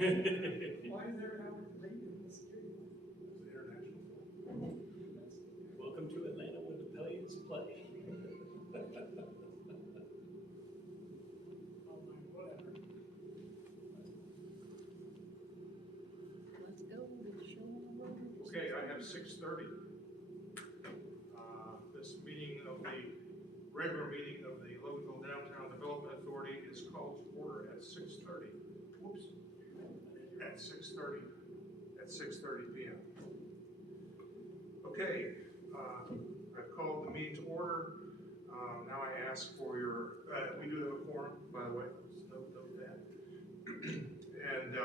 Why is there an hour delay in the security? It's international. Welcome to Atlanta where the Pelicans play. Whatever. Let's go to the show. Okay, I have 6:30. This meeting of the regular meeting of the Loganville Downtown Development Authority is called to order at 6:30. Whoops. At 6:30 p.m. Okay, I've called the meeting to order. Now I ask for your, we do have a quorum, by the way, just note that. And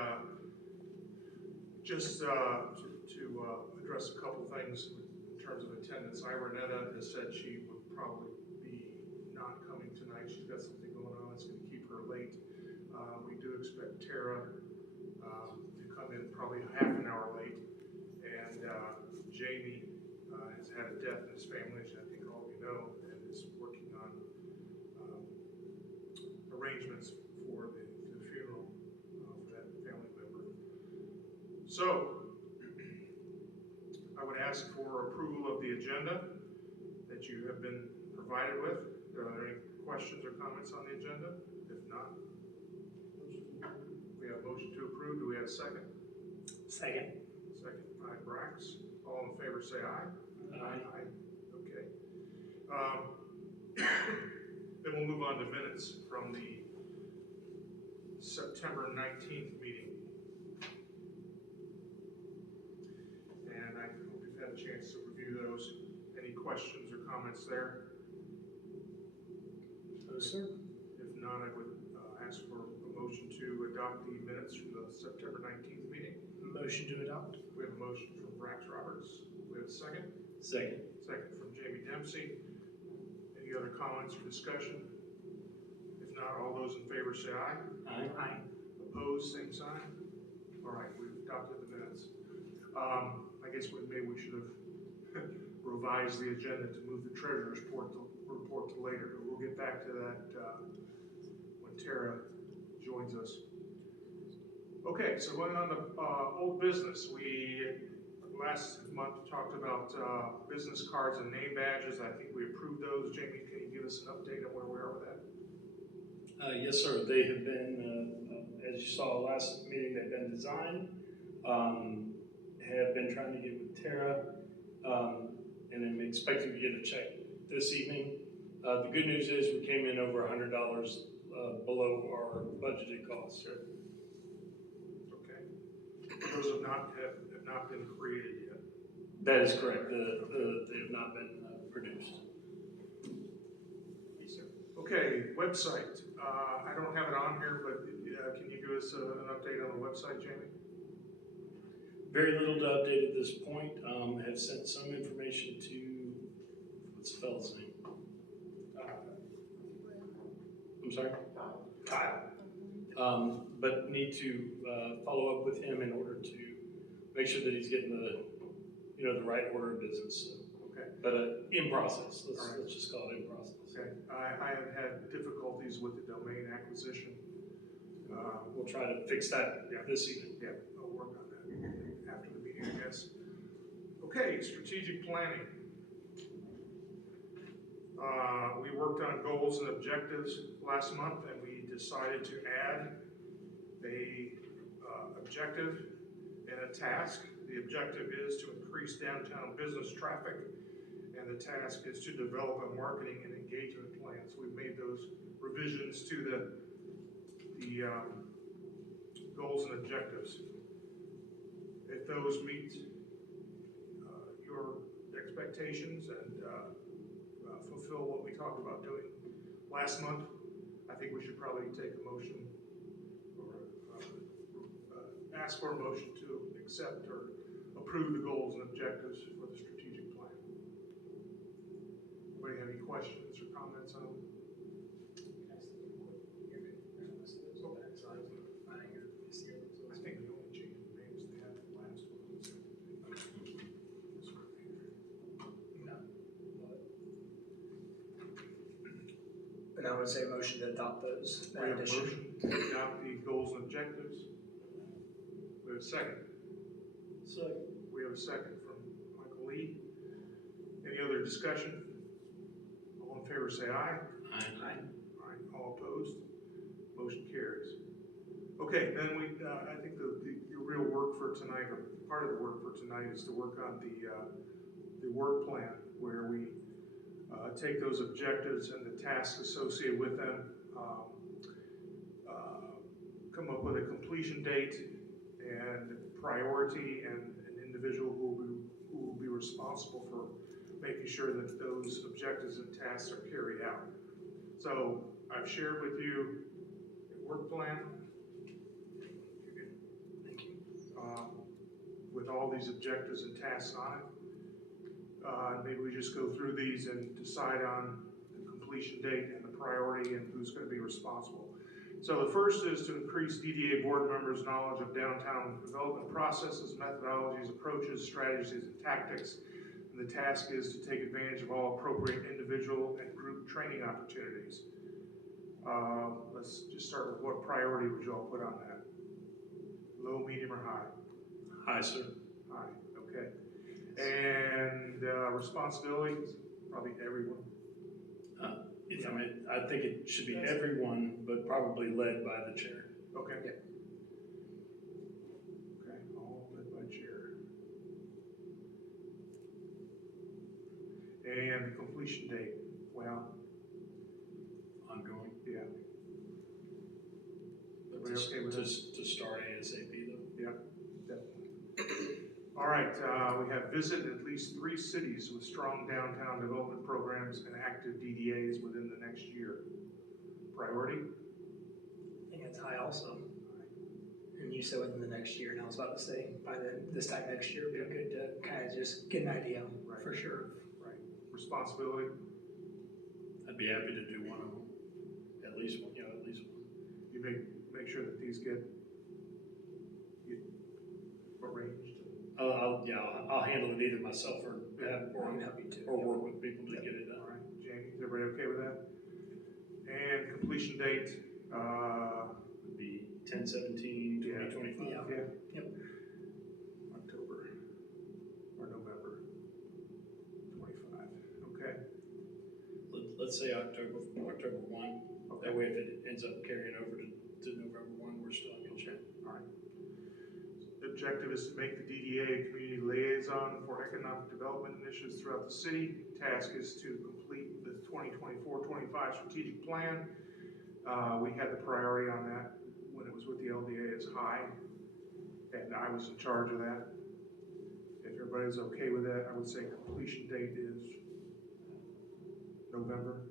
just to address a couple things in terms of attendance. Ironetta has said she would probably be not coming tonight. She's got something going on that's going to keep her late. We do expect Tara to come in probably half an hour late. And Jamie has had a death in his family, which I think all of you know, and is working on arrangements for the funeral for that family member. So, I would ask for approval of the agenda that you have been provided with. Are there any questions or comments on the agenda? If not, we have a motion to approve. Do we have a second? Second. Second by Brax. All in favor say aye. Aye. Okay. Then we'll move on to minutes from the September 19th meeting. And I hope you've had a chance to review those. Any questions or comments there? No, sir. If not, I would ask for a motion to adopt the minutes from the September 19th meeting. Motion to adopt. We have a motion from Brax Roberts. We have a second. Second. Second from Jamie Dempsey. Any other comments or discussion? If not, all those in favor say aye. Aye. Aye. Opposed, same sign. All right, we've adopted the minutes. I guess maybe we should have revised the agenda to move the treasurer's report to later, but we'll get back to that when Tara joins us. Okay, so going on to old business. We last month talked about business cards and name badges. I think we approved those. Jamie, can you give us an update on where we are with that? Yes, sir. They have been, as you saw last meeting, they've been designed. Have been trying to get with Tara, and I'm expecting to get a check this evening. The good news is we came in over $100 below our budgeted costs. Good. Okay. Those have not been created yet. That is correct. They have not been produced. Yes, sir. Okay, website. I don't have it on here, but can you give us an update on the website, Jamie? Very little to update at this point. Have sent some information to, what's the fellow's name? I'm sorry? Kyle. But need to follow up with him in order to make sure that he's getting the right order of business. So. Okay. But in process. Let's Right. just call it in process. Okay. I have had difficulties with the domain acquisition. We'll try to fix that this evening. Yeah, I'll work on that after the meeting, I guess. Okay, strategic planning. We worked on goals and objectives last month, and we decided to add a objective and a task. The objective is to increase downtown business traffic, and the task is to develop a marketing and engagement plan. So we've made those revisions to the goals and objectives. If those meet your expectations and fulfill what we talked about doing last month, I think we should probably take a motion or ask for a motion to accept or approve the goals and objectives for the strategic plan. Anybody have any questions or comments on them? I think the only change we made was they had the last one. And I would say motion to adopt those. We have a motion to adopt the goals and objectives. We have a second. Second. We have a second from Michael Lee. Any other discussion? All in favor say aye. Aye. Aye. All opposed? Motion carries. Okay, then I think the real work for tonight, or part of the work for tonight, is to work on the work plan, where we take those objectives and the tasks associated with them, come up with a completion date and priority and an individual who will be responsible for making sure that those objectives and tasks are carried out. So I've shared with you a work plan. Thank you. With all these objectives and tasks on it. Maybe we just go through these and decide on the completion date and the priority and who's going to be responsible. So the first is to increase DDA board members' knowledge of downtown development processes, methodologies, approaches, strategies, and tactics. And the task is to take advantage of all appropriate individual and group training opportunities. Let's just start with what priority would you all put on that? Low, medium, or high? Hi, sir. High, okay. And responsibilities, probably everyone. If I may, I think it should be everyone, but probably led by the chair. Okay. Okay, all led by chair. And the completion date, well, Ongoing. yeah, But Everybody okay with that? to start ASAP though. yeah, definitely. All right, we have visited at least 3 cities with strong downtown development programs and active DDAs within the next year. Priority? I think it's high also. And you said within the next year, and I was about to say, by this time next year, it'd be good to kind of just get an idea, Right. for sure. Right. Responsibility? I'd be happy to do one of them. At least one, at least one. You make sure that these get arranged. I'll handle it either myself or I can help you too. work with people to get it done. All right, Jamie, is everybody okay with that? And completion date, Would be 10/17/2025. Yeah. yeah? Yep. October or November 25, okay? Let's say October 1. Okay. That way, if it ends up carrying over to November 1, we're still in good shape. All right. The objective is to make the DDA a community liaison for economic development initiatives throughout the city. Task is to complete the 2024-25 strategic plan. We had the priority on that when it was with the LDA as high, and I was in charge of that. If everybody's okay with that, I would say completion date is November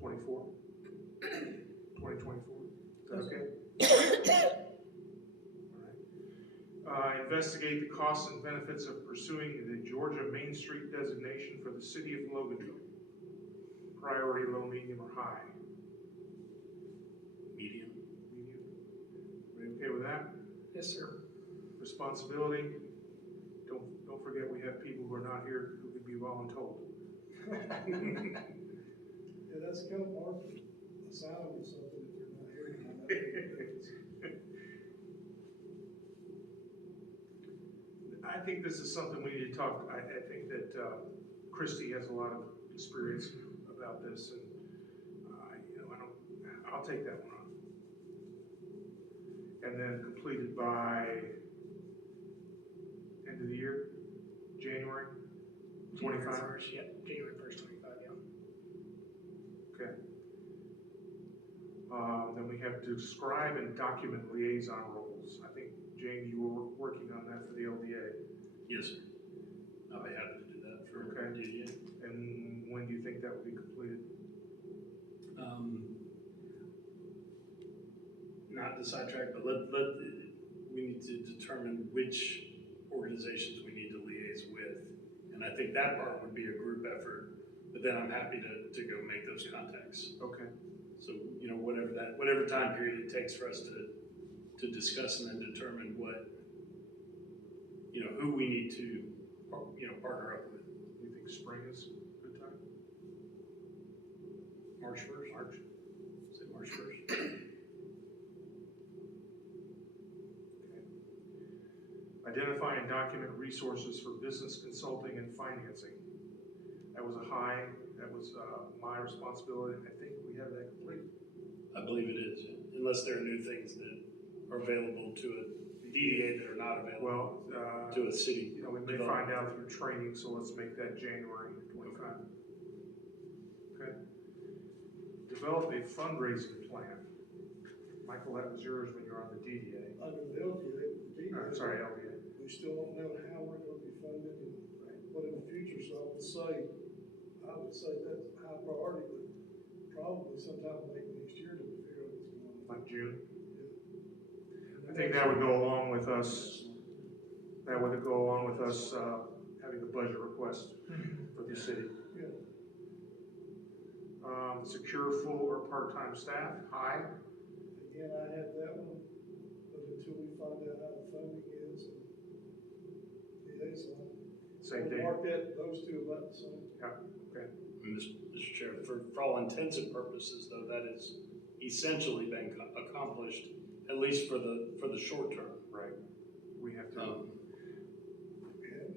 24, 2024. Is that okay? Investigate the costs and benefits of pursuing the Georgia Main Street designation for the city of Loganville. Priority, low, medium, or high? Medium. Medium. Everybody okay with that? Yes, sir. Responsibility. Don't forget we have people who are not here who could be voluntold. Yeah, that's kind of part of the salary or something if you're not here. I think this is something we need to talk. I think that Christy has a lot of experience about this, and I'll take that one on. And then completed by end of the year, January 25. January 1st, yep, January 1st, 25, yeah. Okay. Then we have to describe and document liaison roles. I think, Jane, you were working on that for the LDA. Yes, sir. I'll be happy to do that for Okay. DDA. And when do you think that will be completed? Not to sidetrack, but we need to determine which organizations we need to liaise with. And I think that part would be a group effort, but then I'm happy to go make those contacts. Okay. So, whatever time period it takes for us to discuss and then determine who we need to, partner up with. Do you think spring is a good time? March 1st? March? Say March 1st. Identify and document resources for business consulting and financing. That was a high, that was my responsibility. I think we have that complete. I believe it is, unless there are new things that are available to a DDA that are not available to a city. You know, we may find out through training, so let's make that January 25. Okay. Develop a fundraising plan. Michael, that was yours when you were on the DDA. Under the LDA, I'm sorry, LDA. we still don't know how we're gonna be funded and what in the future, so I would say that's high priority, but probably sometime late next year to figure out what's going on. Like June. I think that would go along with us. That would go along with us having the budget request for the city. Yeah. Secure full or part-time staff. High. Again, I had that one, but until we find out how the funding is, and so Same we'll day. mark that, those two about the same. Okay. Mr. Chair, for all intents and purposes, though, that has essentially been accomplished, at least for the short term. Right. We have to.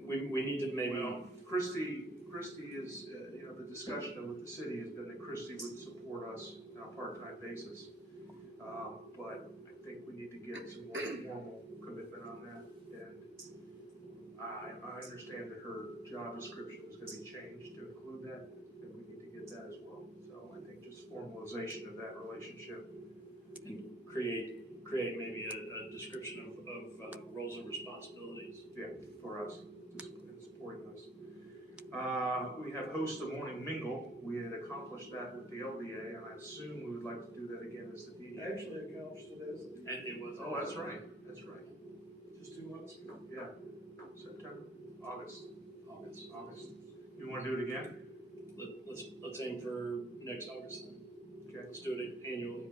We need to maybe. Well, Christie is, you know, the discussion with the city has been that Christie would support us on a part-time basis. But I think we need to get some more formal commitment on that. And I understand that her job description is going to be changed to include that, and we need to get that as well. So I think just formalization of that relationship. And create maybe a description of roles and responsibilities. Yeah, for us, in supporting us. We have host the morning mingle. We had accomplished that with the LDA, and I assume we would like to do that again as the DDA. Actually accomplished it as the, And it was. Oh, that's right. That's right. just 2 months ago. Yeah. September, August. You want to do it again? Let's aim for next August then. Okay. Let's do it annually.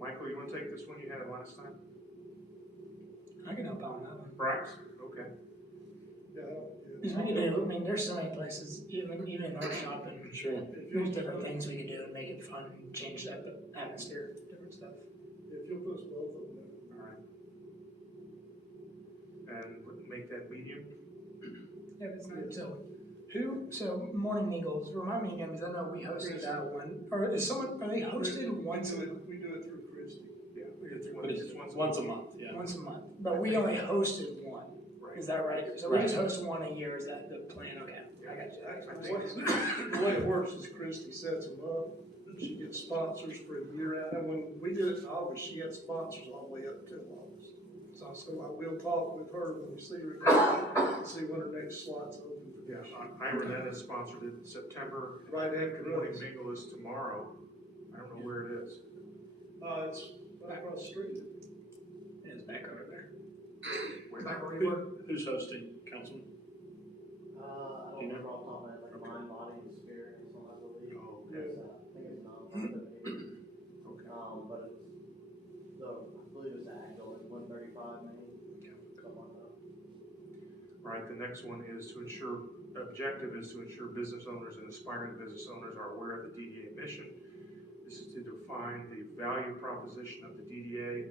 Michael, you want to take this one? You had it last time. I can help out on that one. Bryce? Okay. Yeah. Because we could do, I mean, there's so many places, even in our shop, and Sure. there's different things we could do and make it fun and change that atmosphere, different stuff. If you'll put us both of them All right. And make that medium? Yeah, that's not, so Morning Eagles, remind me again, because I know we hosted that one, or are they hosted once a month? We do it through Christie. Yeah. But it's once a month, yeah. Once a month, but we only hosted one, Right. is that right? So we just host one a year, is that the plan? Okay, I got you. Actually, the way it works is Christie sets them up, she gets sponsors for a year out, and when we did it in August, she had sponsors all the way up to August. So I will talk with her when we see her, and see when her next slot's open. Yeah. Ira then is sponsored in September. Right after Morning us. mingle is tomorrow. I don't know where it is. It's right across the street. It's back over there. Where? Back where you were. Who's hosting, Councilman? I don't remember off the top of my head, like mind, body, and spirit, or something, I believe. Oh, Yeah. I think it's non-profit. Okay. But it was, I believe it's Agile, it's 135 maybe, something like that. All right, the next one is to ensure, objective is to ensure business owners and aspiring business owners are aware of the DDA mission. This is to define the value proposition of the DDA.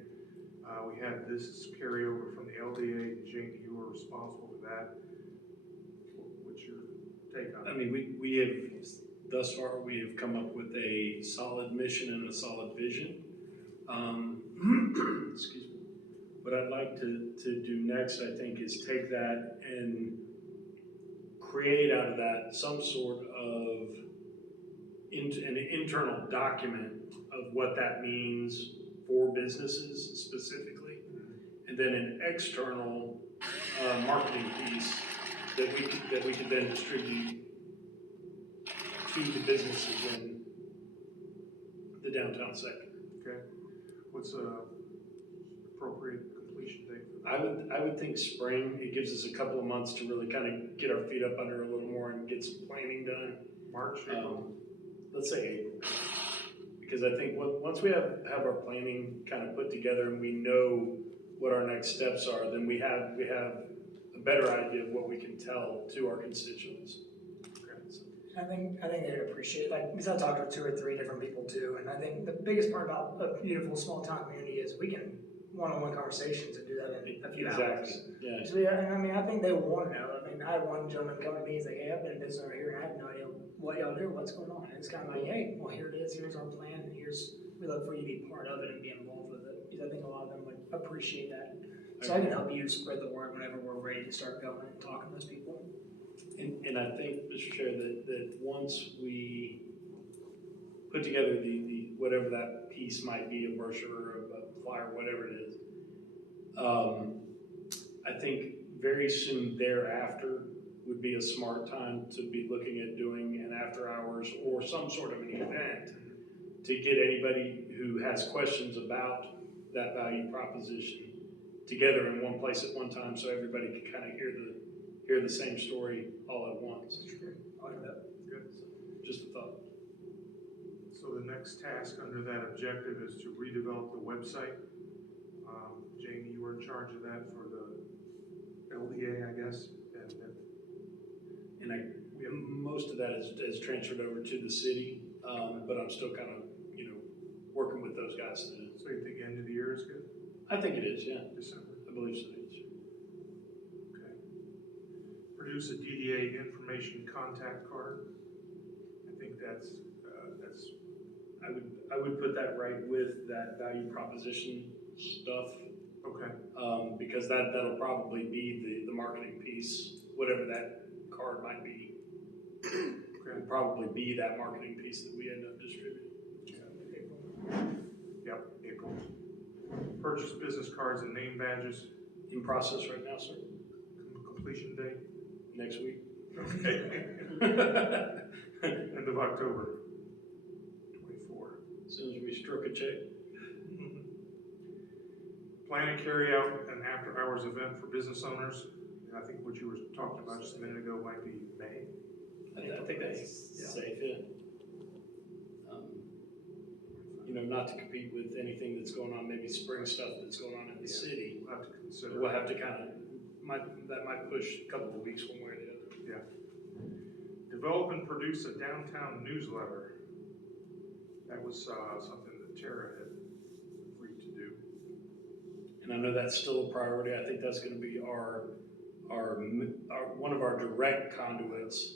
We had this carryover from the LDA. Jane, you were responsible for that. What's your take on it? I mean, we have, thus far, we have come up with a solid mission and a solid vision. Excuse me. What I'd like to do next, I think, is take that and create out of that some sort of an internal document of what that means for businesses specifically, and then an external marketing piece that we could then distribute to the businesses in the downtown sector. Okay. What's appropriate completion date for that? I would think spring. It gives us a couple of months to really kind of get our feet up under a little more and get some planning done. March, April? Let's say April, because I think once we have our planning kind of put together and we know what our next steps are, then we have a better idea of what we can tell to our constituents. Okay. I think they'd appreciate it, like, because I talked with 2 or 3 different people too, and I think the biggest part about a beautiful small town community is we can one-on-one conversations and do that in a few Exactly, hours. yeah. So, yeah, and I mean, I think they will want to know. I mean, I had one gentleman come to me, he's like, hey, I've been in business over here and I have no idea what y'all do, what's going on. And it's kind of like, hey, well, here it is, here's our plan, and we love for you to be part of it and be involved with it. Because I think a lot of them would appreciate that. So I can help you spread the word whenever we're ready to start going and talking to those people. And I think, Mr. Chair, that once we put together the whatever that piece might be, a brochure, a flyer, whatever it is, I think very soon thereafter would be a smart time to be looking at doing an after hours or some sort of an event to get anybody who has questions about that value proposition together in one place at one time, so everybody can kind of hear the same story all at once. I like that. Good. Just a thought. So the next task under that objective is to redevelop the website. Jamie, you were in charge of that for the LDA, I guess, And most of that is transferred over to the city, but I'm still kind of, working with those guys to. so you think end of the year is good? I think it is, yeah. December. I believe so. Yes. Okay. Produce a DDA information contact card. I think that's. I would put that right with that value proposition stuff, Okay. because that'll probably be the marketing piece, whatever that card might be. Okay. Will probably be that marketing piece that we end up distributing. Yep, April. Purchase business cards and name badges. In process right now, sir. Completion date. Next week. Okay. End of October. 24. As soon as we stroke a check. Plan and carry out an after-hours event for business owners. And I think what you were talking about just a minute ago might be May. I think that's safe, yeah. Not to compete with anything that's going on, maybe spring stuff that's going on in the city. We'll have to consider. We'll have to that might push a couple of weeks one way or the other. Yeah. Develop and produce a downtown newsletter. That was something that Tara had agreed to do. And I know that's still a priority. I think that's going to be our one of our direct conduits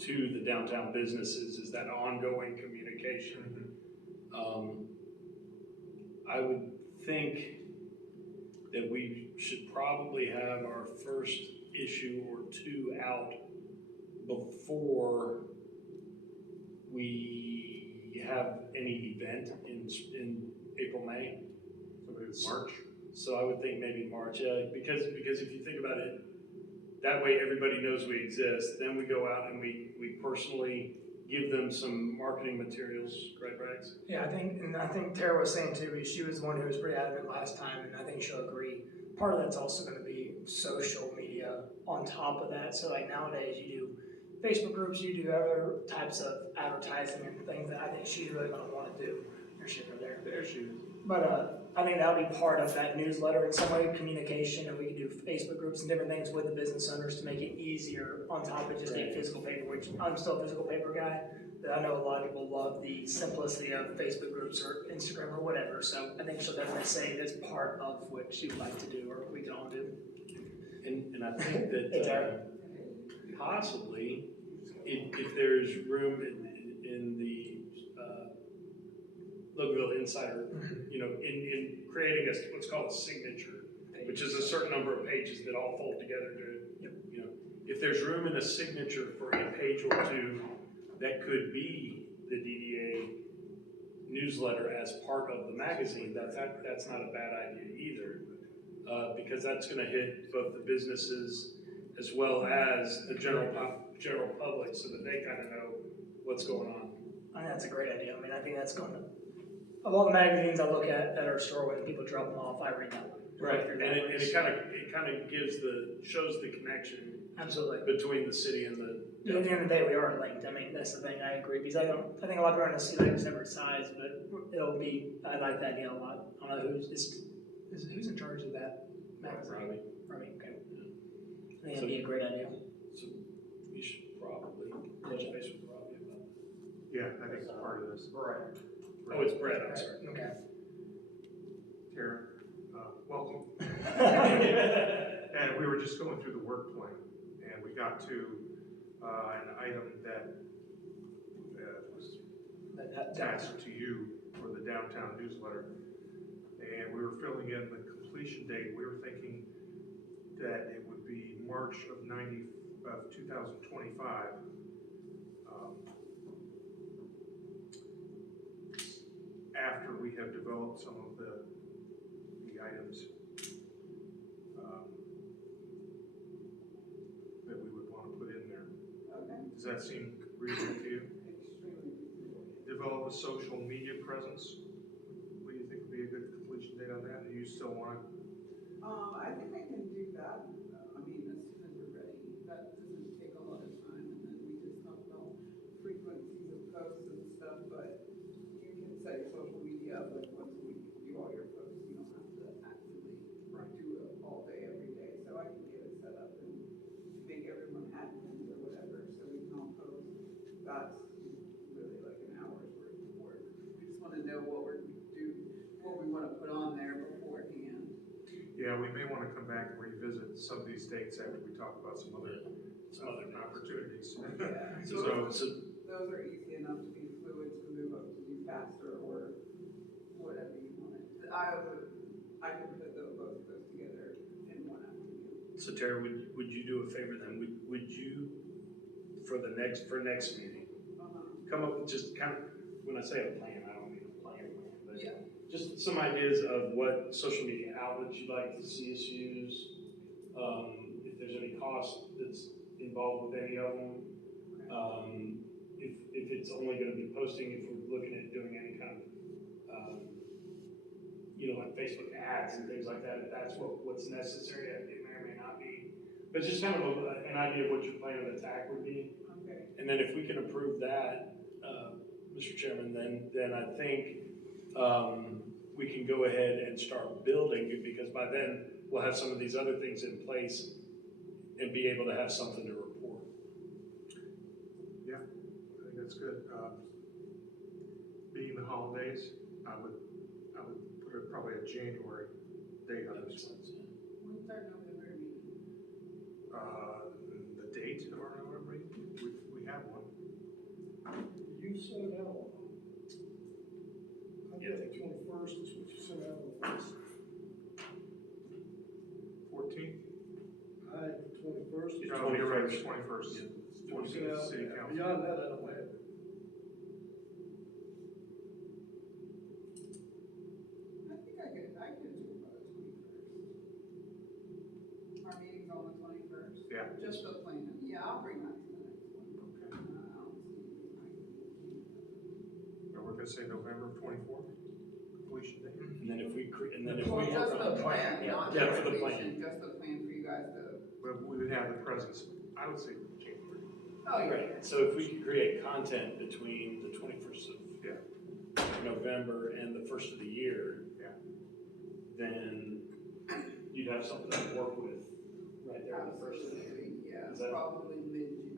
to the downtown businesses is that ongoing communication. I would think that we should probably have our first issue or two out before we have any event in April, May. So maybe March. So I would think maybe March, yeah, because if you think about it, that way everybody knows we exist. Then we go out and we personally give them some marketing materials, right, Rags? Yeah, I think Tara was saying too, she was the one who was pretty adamant last time, and I think she'll agree. Part of that's also going to be social media on top of that. So like nowadays you do Facebook groups, you do other types of advertising and things that I think she's really going to want to do. There she is right there. There she is. But I think that'll be part of that newsletter in some way, communication, and we can do Facebook groups and different things with the business owners to make it easier on top of just a physical paper, which I'm still a physical paper guy. But I know a lot of people love the simplicity of Facebook groups or Instagram or whatever. So I think she'll definitely say that's part of what she would like to do or we can all do. And I think that possibly if there's room in the Loganville Insider, in creating what's called a signature, which is a certain number of pages that all fold together to, if there's room in a signature for a page or two, that could be the DDA newsletter as part of the magazine. That's not a bad idea either, because that's going to hit both the businesses as well as the general public, so that they kind of know what's going on. I think that's a great idea. I mean, I think that's going to. Of all the magazines I look at our store when people drop them off, I read that one. Right, and it kind of shows the connection. Absolutely. Between the city and the. At the end of the day, we are linked. I mean, that's the thing. I agree because I think a lot of people are going to see like separate sides, but it'll be. I like that idea a lot. I don't know who's in charge of that magazine. Robbie. Okay. Yeah. I think that'd be a great idea. So we should probably touch base with Robbie about that. Yeah, I think it's part of this. Right. Oh, it's Brett. I'm sorry. Okay. Tara, welcome. And we were just going through the work plan, and we got to an item that was attached to you for the downtown newsletter. And we were filling in the completion date. We were thinking that it would be March of 2025. After we have developed some of the items that we would want to put in there. Okay. Does that seem reasonable to you? Extremely reasonable. Develop a social media presence. What do you think would be a good completion date on that? Do you still want to? I think I can do that. I mean, as soon as we're ready. That doesn't take a lot of time, and then we just talk about frequencies of posts and stuff, but you can say social media, like once a week, do all your posts. You don't have to actively do it all day, every day. So I can get it set up and make everyone admins or whatever, so we can all post. That's really like an hour's worth of work. We just want to know what we want to put on there beforehand. Yeah, we may want to come back and revisit some of these dates after we talk about some other opportunities. Yeah. So Those are easy enough to be fluid to move up to do faster or whatever you want. I can put both of those together in one afternoon. So Tara, would you do a favor then? Would you, for next meeting, come up with just kind of, when I say a plan, I don't mean a plan, but Yeah. just some ideas of what social media outlets you'd like to see us use, if there's any cost that's involved with any of them. If it's only going to be posting, if we're looking at doing any kind of, like Facebook ads and things like that, if that's what's necessary, it may or may not be. But just kind of an idea of what your plan of attack would be. Okay. And then if we can approve that, Mr. Chairman, then I think we can go ahead and start building it, because by then we'll have some of these other things in place and be able to have something to report. yeah, I think that's good. Being the holidays, I would put probably a January date on this. When's our November meeting? The date of our November meeting, we have one. You sent it out. I Yeah. got the 21st is what you sent out on the first. 14th? I had the 21st. Yeah. No, you're right, it's 21st. You 14th sent out, city council. beyond that, I don't have it. I think I could do it by the 21st. Our meeting's on the 21st. Yeah. Just the plan. Yeah, I'll bring that to the next one. Okay. I don't see anything Or we're gonna say November 24th, completion date. And then if we Well, work just on the plan, not the yeah, for the completion, plan. just the plan for you guys to. But we would have the presence, I would say January. Oh, yeah. Right. So if we could create content between the 21st of November and the first of the year, then you'd have something to work with right there on the first of the year. Absolutely, yeah, Is that- probably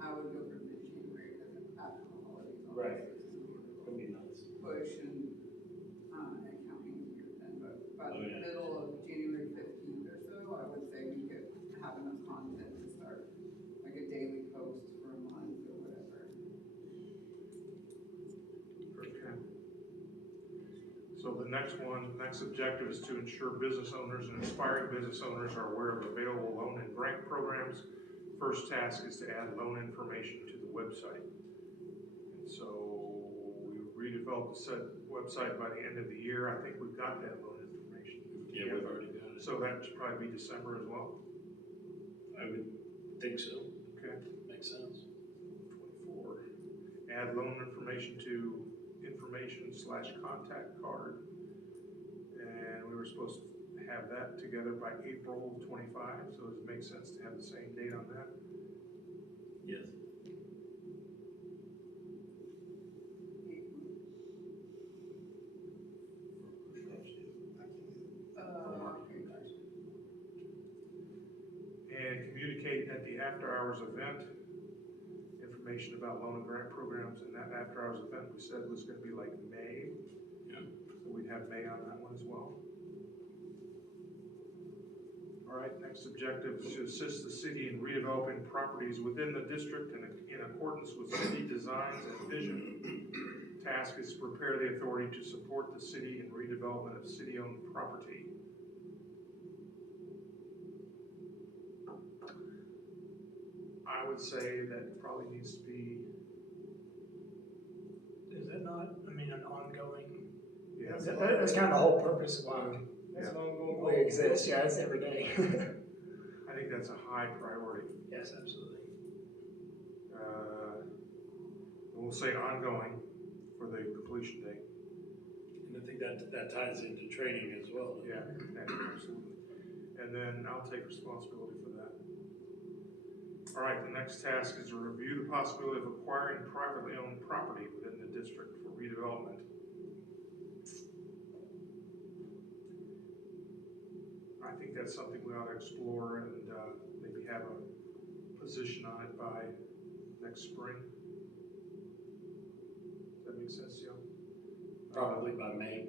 I would go for mid-January, because after the holidays. Right. It's That'd be nice. push and, accounting is weird then, but by Oh, the yeah. middle of January 15th or so, I would say we could have enough content to start, like a daily post for a month or whatever. Okay. So the next objective is to ensure business owners and aspiring business owners are aware of available loan and grant programs. First task is to add loan information to the website. And so we redeveloped the said website by the end of the year. I think we've got that loan information. Yeah, we've already got it. So that should probably be December as well. I would think so. Okay. Makes sense. 24. Add loan information to information/contact card. And we were supposed to have that together by April 25, so does it make sense to have the same date on that? Yes. And communicate at the after-hours event, information about loan and grant programs, and that after-hours event we said was gonna be like May. Yeah. So we'd have May on that one as well. 24. Add loan information to information/contact card. And we were supposed to have that together by April 25, so does it make sense to have the same date on that? Yes. Okay. All right, next objective is to assist the city in redeveloping properties within the district in accordance with city designs and vision. Task is to prepare the authority to support the city in redevelopment of city-owned property. I would say that probably needs to be, Is it not, I mean, an ongoing, yeah, that's kind of the whole purpose of why That's Yeah. an ongoing. we exist, yeah, it's every day. I think that's a high priority. Yes, absolutely. We'll say ongoing for the completion date. And I think that ties into training as well. Yeah, absolutely. And then I'll take responsibility for that. All right, the next task is to review the possibility of acquiring privately owned property within the district for redevelopment. I think that's something we ought to explore and maybe have a position on it by next spring. Does that make sense, Joe? Probably by May,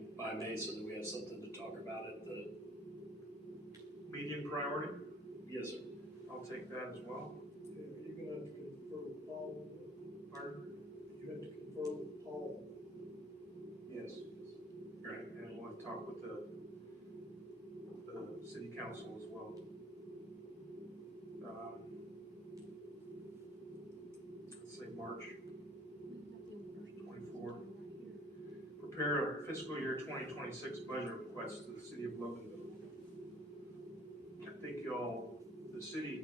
so that we have something to talk about at the, Medium priority, yes, sir. I'll take that as well. Yeah, you're gonna have to confer with Paul. Pardon? You have to confer with Paul. Yes. Right, and we'll have to talk with the city council as well. Let's say March 24. Prepare a fiscal year 2026 budget request to the city of Loganville. I think the city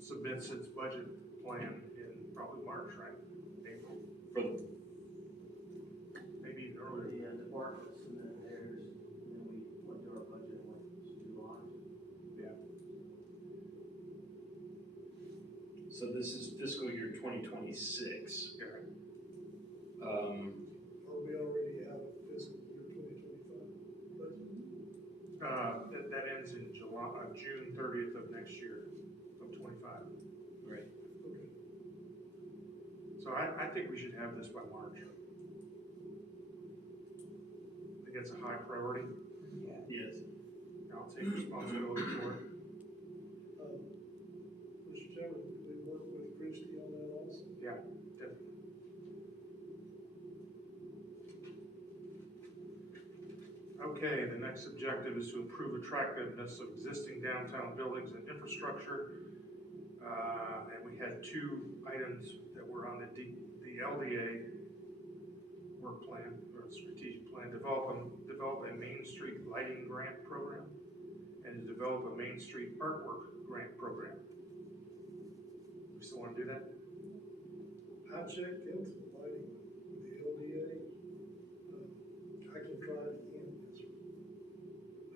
submits its budget plan in probably March, right? April, For the, maybe even earlier. The departments and then theirs, and then we went through our budget and went through lines. Yeah. so this is fiscal year 2026. Yeah. Or we already have a fiscal year 2025 budget. That ends in June 30th of next year, of 25. Right. Okay. So I think we should have this by March. I think it's a high priority. Yes. I'll take responsibility for it. Mr. Chairman, could we work with Christie on that also? Yeah, definitely. Okay, the next objective is to improve attractiveness of existing downtown buildings and infrastructure. And we had two items that were on the LDA work plan or strategic plan. Develop a Main Street lighting grant program and to develop a Main Street artwork grant program. We still want to do that? I checked into the lighting with the LDA. I can try it again. Yes, sir.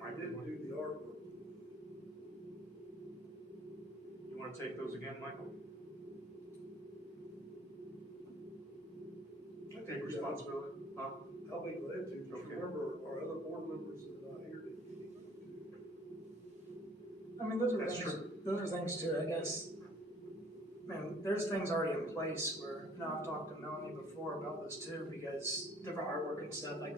I didn't do the artwork. You want to take those again, Michael? Take responsibility? Huh? I'll be glad to. Just Okay. remember, our other board members that are not here didn't get anything I mean, those are That's things, true. those are things too, I guess. Man, there's things already in place where, you know, I've talked to Melanie before about this too, because different artwork and stuff, like,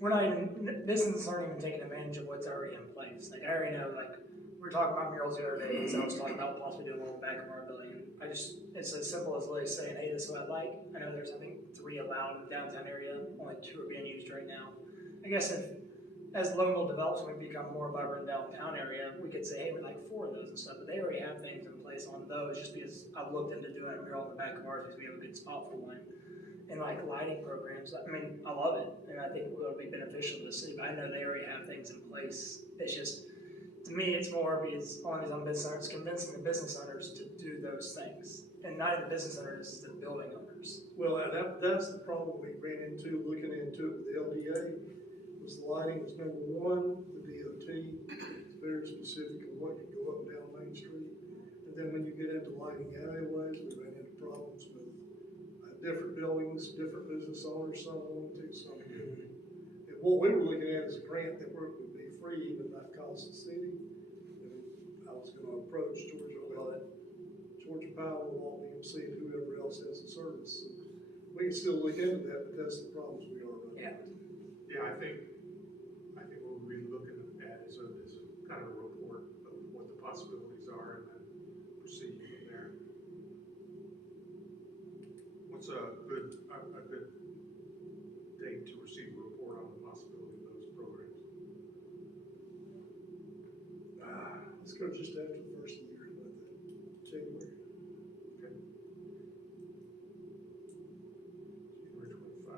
we're not even, businesses aren't even taking advantage of what's already in place. Like, I already know, like, we were talking about murals the other day, and so I was talking about possibly doing one on the back of our building. It's as simple as literally saying, hey, this is what I like. I know there's, I think, 3 allowed in the downtown area, only 2 are being used right now. I guess as Loganville develops and we become more vibrant downtown area, we could say, hey, we like 4 of those and stuff, but they already have things in place on those, just because I've looked into doing a mural on the back of ours because we have a good spot for one. And like lighting programs, I mean, I love it, and I think it'll be beneficial to the city, but I know they already have things in place. It's just, to me, it's more because all these on business owners, convincing the business owners to do those things. And not even the business owners, it's the building owners. Well, that's the problem we ran into, looking into it with the LDA, was the lighting was number one, the DOT, is very specific on what can go up and down Main Street. And then when you get into lighting alleyways, we ran into problems with different buildings, different business owners, some wanted to, some didn't. And what we were looking at is a grant that would be free, but not cost the city. And I was gonna approach Georgia Powell, Walt DMC, and whoever else has the service. So we can still look into that, but that's the problems we are running into. Yeah, I think what we're really looking at is a kind of a report of what the possibilities are and then proceed from there. What's a good date to receive a report on the possibility of those programs? Let's go just after the first of the year, with it, January. Okay. January 25.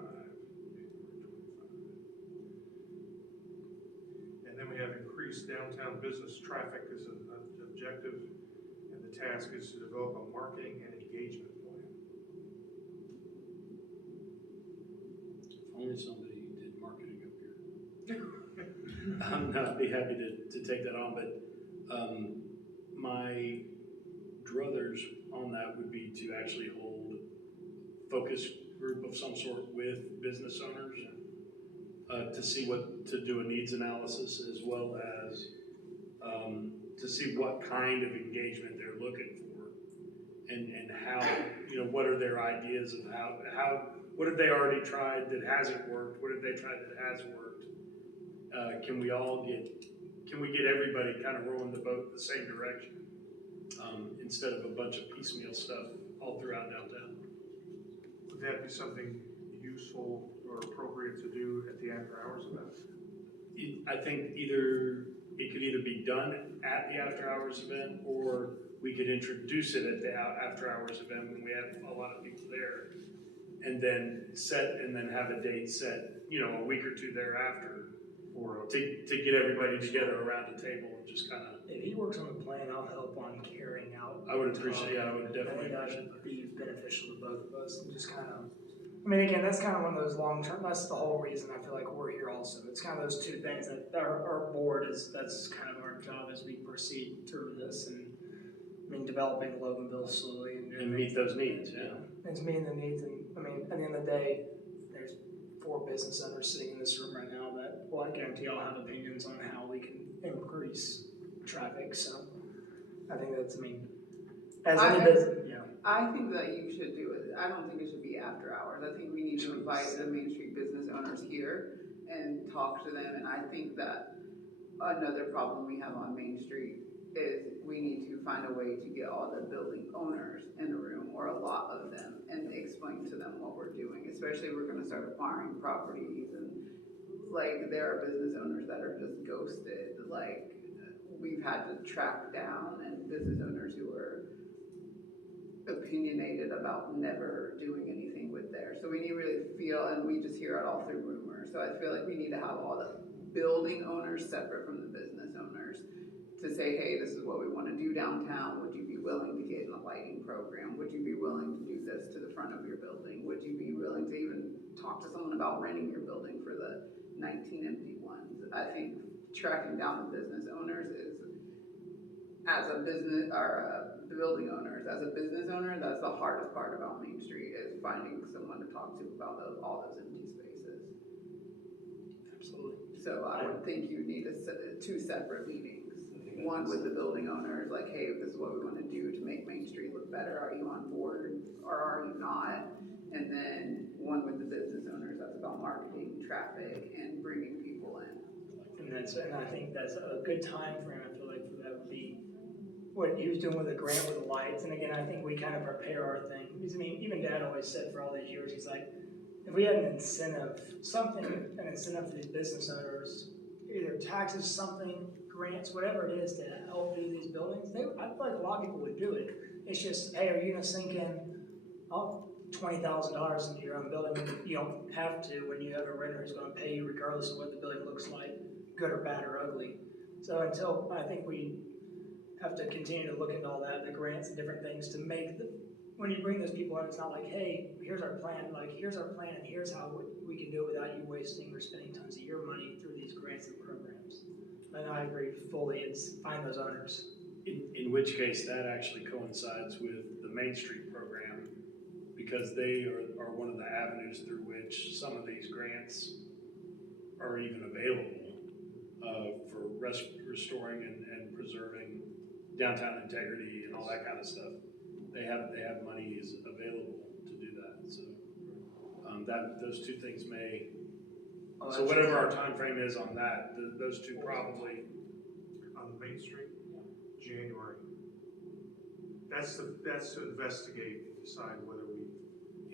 And then we have increased downtown business traffic as an objective, and the task is to develop a marketing and engagement plan. If only somebody did marketing up here. I'd be happy to take that on, but my druthers on that would be to actually hold focus group of some sort with business owners to see to do a needs analysis, as well as to see what kind of engagement they're looking for, and how, what are their ideas of how what have they already tried that hasn't worked? What have they tried that has worked? Can we get everybody kind of rowing the boat the same direction, instead of a bunch of piecemeal stuff all throughout downtown? Would that be something useful or appropriate to do at the after hours event? I think it could either be done at the after hours event, or we could introduce it at the after hours event when we have a lot of people there, and then have a date set, a week or two thereafter, to get everybody together around the table and just kind of. If he works on the plan, I'll help on carrying out. I would appreciate. I would definitely. I think that would be beneficial to both of us, and just kind of. I mean, again, that's kind of one of those long term. That's the whole reason I feel like we're here. Also, it's kind of those two things that our board is. That's kind of our job as we proceed through this, and I mean, developing Loganville slowly and meet those needs. Yeah, it's meeting the needs, and I mean, at the end of the day, there's 4 business owners sitting in this room right now that, well, I guarantee I'll have opinions on how we can increase traffic. So, I think that's. I mean, as any business, yeah. I think that you should do it. I don't think it should be after hours. I think we need to invite the Main Street business owners here and talk to them. And I think that another problem we have on Main Street is we need to find a way to get all the building owners in a room, or a lot of them, and explain to them what we're doing. Especially we're going to start acquiring properties, and like there are business owners that are just ghosted. Like we've had to track down, and business owners who are opinionated about never doing anything with there. So we need to really feel, and we just hear it all through rumors. So I feel like we need to have all the building owners separate from the business owners to say, hey, this is what we want to do downtown. Would you be willing to get in a lighting program? Would you be willing to do this to the front of your building? Would you be willing to even talk to someone about renting your building for the 19 empty ones? I think tracking down the business owners is, as a business, or the building owners, as a business owner, that's the hardest part about Main Street, is finding someone to talk to about all those empty spaces. Absolutely. So I would think you need 2 separate meetings. One with the building owners, like, hey, this is what we want to do to make Main Street look better. Are you on board or are you not? And then one with the business owners, that's about marketing, traffic, and bringing people in. And I think that's a good time frame. I feel like for that would be what he was doing with the grant with the lights. And again, I think we kind of prepare our thing. Because I mean, even Dad always said for all these years, he's like, if we had an incentive for these business owners, either taxes, something, grants, whatever it is to help do these buildings, I feel like a lot of people would do it. It's just, hey, are you gonna sink in $20,000 into your own building when you don't have to, when you have a renter who's gonna pay you regardless of what the building looks like, good or bad or ugly. So until, I think we have to continue to look into all that, the grants and different things to make when you bring those people in, it's not like, hey, here's our plan, here's our plan, and here's how we can do it without you wasting or spending tons of your money through these grants and programs. And I agree fully, it's find those owners. In which case, that actually coincides with the Main Street program, because they are one of the avenues through which some of these grants are even available for restoring and preserving downtown integrity and all that kind of stuff. They have monies available to do that. So those 2 things may. So whatever our time frame is on that, those 2 probably. on Main Street? January. That's to investigate and decide whether we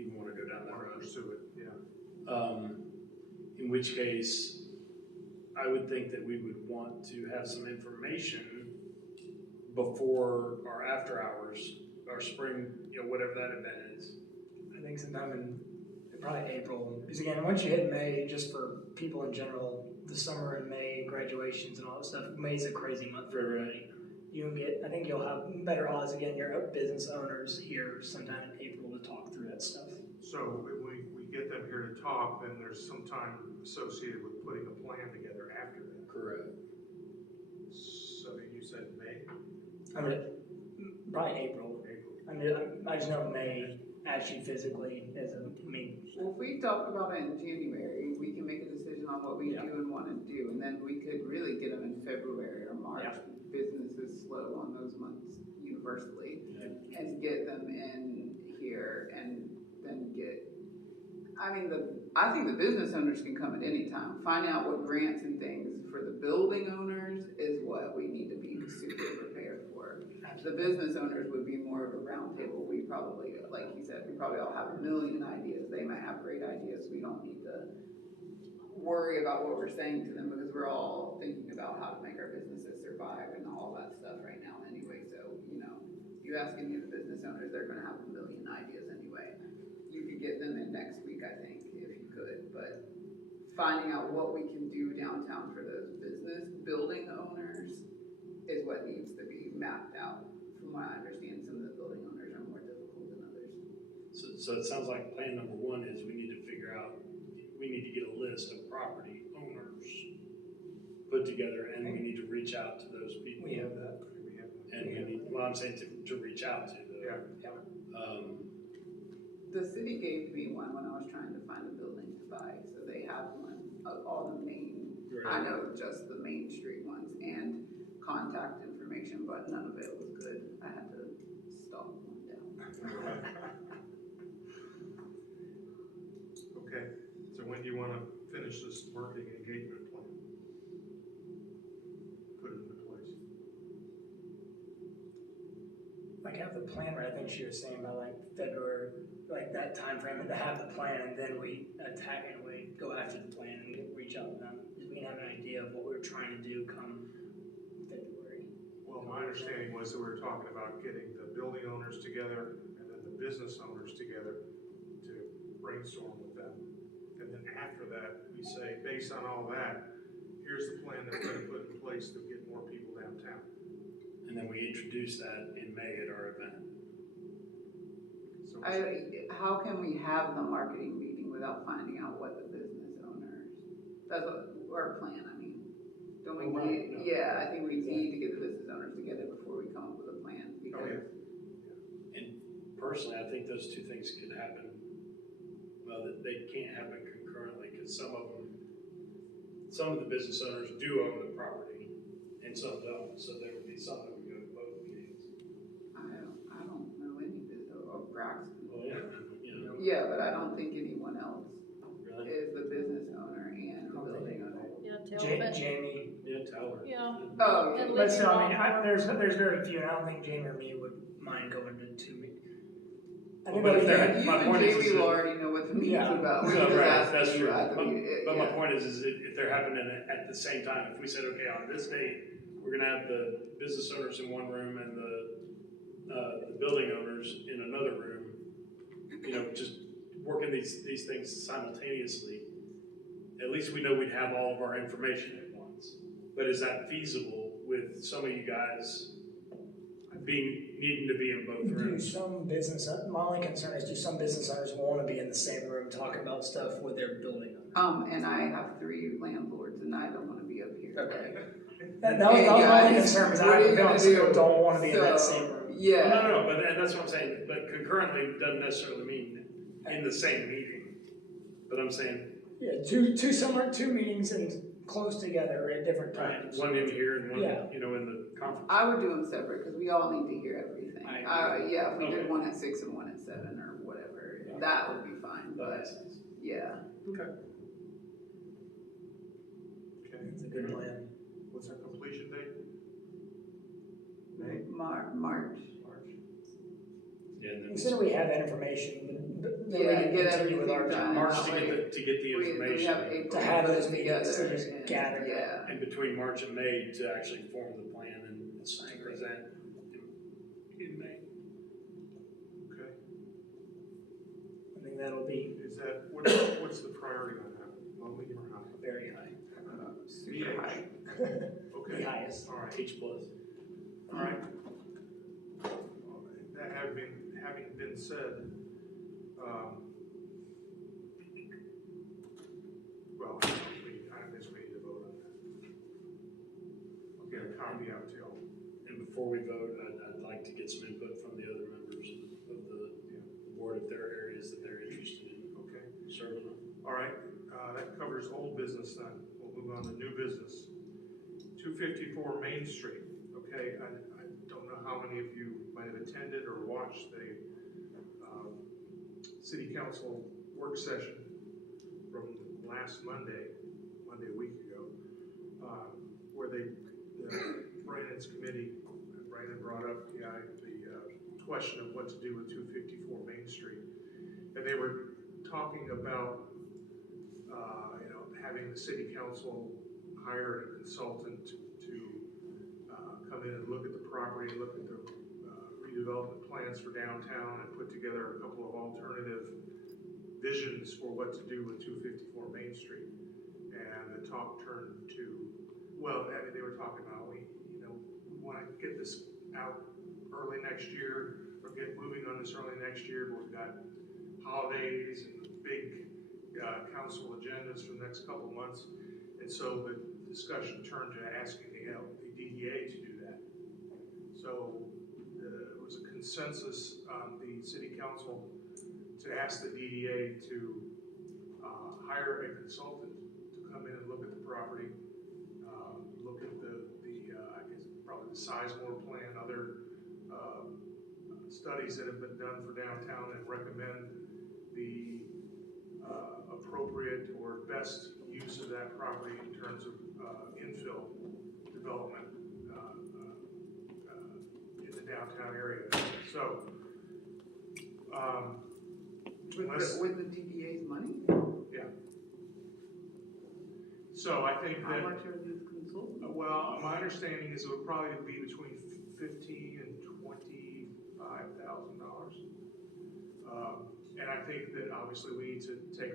even wanna go down that want to road. pursue it, yeah. In which case, I would think that we would want to have some information before or after hours, our spring, whatever that event is. I think sometime in probably April, because again, once you hit May, just for people in general, the summer and May, graduations and all that stuff, May's a crazy month for everybody. You can get, I think you'll have better odds again, your business owners here sometime in April to talk through that stuff. So when we get them here to talk, then there's some time associated with putting a plan together after that. Correct. So you said May? I mean, probably April. April. I mean, I just know May actually physically is Well, if we talk about it in January, we can make a decision on what we Yeah. do and wanna do, and then we could really get them in February or March. Yeah. Business is slow on those months universally, Yeah. and get them in here and then I think the business owners can come at any time. Find out what grants and things for the building owners is what we need to be super prepared for. The business owners would be more of a round table. We probably, like you said, we probably all have a million ideas. They might have great ideas. We don't need to worry about what we're saying to them because we're all thinking about how to make our businesses survive and all that stuff right now anyway. So, you ask any of the business owners, they're gonna have a million ideas anyway. You could get them in next week, I think, if you could, but finding out what we can do downtown for those business building owners is what needs to be mapped out. From what I understand, some of the building owners are more difficult than others. So it sounds like plan number one is we need to figure out, we need to get a list of property owners put together, and we need to reach out to those people. We have that. We have, And we need, well, I'm saying to reach out to though. yeah. The city gave me one when I was trying to find a building to buy, so they have one of all the main, I know just the Main Street ones and contact information, but none of it was good. I had to stalk one down. Okay, so when do you wanna finish this marketing engagement plan? Put it into place. Like have the plan right, I think she was saying by like February, like that time frame to have the plan and then we attack and we go after the plan and reach out to them. Because we can have an idea of what we're trying to do come February. Well, my understanding was that we were talking about getting the building owners together and then the business owners together to brainstorm with them. And then after that, we say, based on all that, here's the plan that we're gonna put in place to get more people downtown. And then we introduce that in May at our event. So How can we have the marketing meeting without finding out what the business owners, that's our plan, I mean. Don't we Well, need, right, no. yeah, I think we need to get the business owners together before we come up with a plan, because. And personally, I think those two things could happen, well, they can't happen concurrently, because some of the business owners do own the property, and some don't, so there would be some that would go to both meetings. I don't know any business, or Braxton. Well, yeah, Yeah, but I don't think anyone else really? is the business owner and the building owner. Yeah, Taylor, Jamie. Yeah, Tyler. Yeah. Oh, And But still, I mean, Lincoln there's very few, and I don't think Jamie or me would mind going to two meetings. I think Well, but that if would they're- be- you my and point is Jamie will that- already know what the meeting's Yeah. about. We No, just right, asked that's you true. at the meeting, But my yeah. point is if they're happening at the same time, if we said, okay, on this date, we're gonna have the business owners in one room and the building owners in another room, just working these things simultaneously, at least we know we'd have all of our information at once. But is that feasible with some of you guys needing to be in both Do rooms? some business, my only concern is do some business owners want to be in the same room talking about stuff with their building owner? And I have 3 landlords and I don't wanna be up here. Okay. That was my only concern, because What are you I gonna still do? don't want to be in that So, same room. Yeah. No, and that's what I'm saying, but concurrently doesn't necessarily mean in the same meeting. But I'm saying, Yeah, two meetings and close together at different times. one in here and one, Yeah. in the conference. I would do them separate, cause we all need to hear everything. I agree. Yeah, if we Okay. did one at 6 and one at 7 or whatever, Yeah. that would be fine, That but, makes sense. yeah. Okay. It's a good plan. What's our completion date? May? March. March? Yeah, and then The sooner we have that information, then we Yeah, can get continue with our everything job. done. March That to way get the We information. have April To have put those it meetings to together just and- gather. Yeah. In between March and May to actually form the plan and to present in May. Okay. I think that'll be Is that, what's the priority on that? Low, medium, or high? very high. Super high. The Okay, highest. all right, H plus. all right. That having been said, well, I guess we need to vote on that. I'll get a copy out to y'all. And before we vote, I'd like to get some input from the other members of the board if there are areas that they're interested in Okay. serving on. All right, that covers old business then. We'll move on to new business. 254 Main Street. Okay, I don't know how many of you might have attended or watched the city council work session from last Monday a week ago, where Brandon's committee, Brandon brought up the question of what to do with 254 Main Street. And they were talking about, having the city council hire a consultant to come in and look at the property, look at the redevelopment plans for downtown, and put together a couple of alternative visions for what to do with 254 Main Street. And the talk turned to, well, I mean, they were talking about, we want to get this out early next year, or get moving on this early next year, but we've got holidays and big council agendas for the next couple of months. And so the discussion turned to asking the DDA to do that. So there was a consensus on the city council to ask the DDA to hire a consultant to come in and look at the property, look at the I guess probably the Sizemore plan, other studies that have been done for downtown, and recommend the appropriate or best use of that property in terms of infill development in the downtown area. So, With the DDA's money? yeah. So I think How that, much are these consultants? well, my understanding is it would probably be between $15,000 and $25,000. And I think that obviously we need to take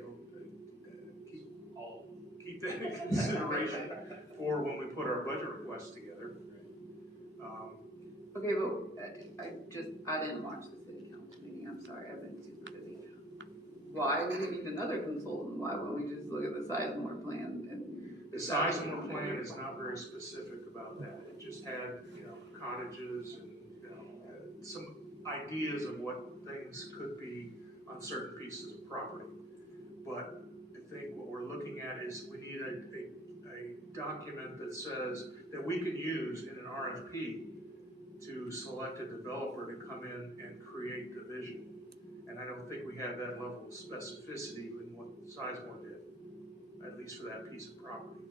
keep that in consideration for when we put our budget requests together. Okay, but I didn't watch the city council meeting, I'm sorry, I've been super busy. Why do we need another consultant? Why won't we just look at the Sizemore plan and? The Sizemore plan is not very specific about that. It just had, cottages and, some ideas of what things could be on certain pieces of property. But I think what we're looking at is we need a document that says, that we could use in an RFP to select a developer to come in and create the vision. And I don't think we have that level of specificity in what Sizemore did, at least for that piece of property.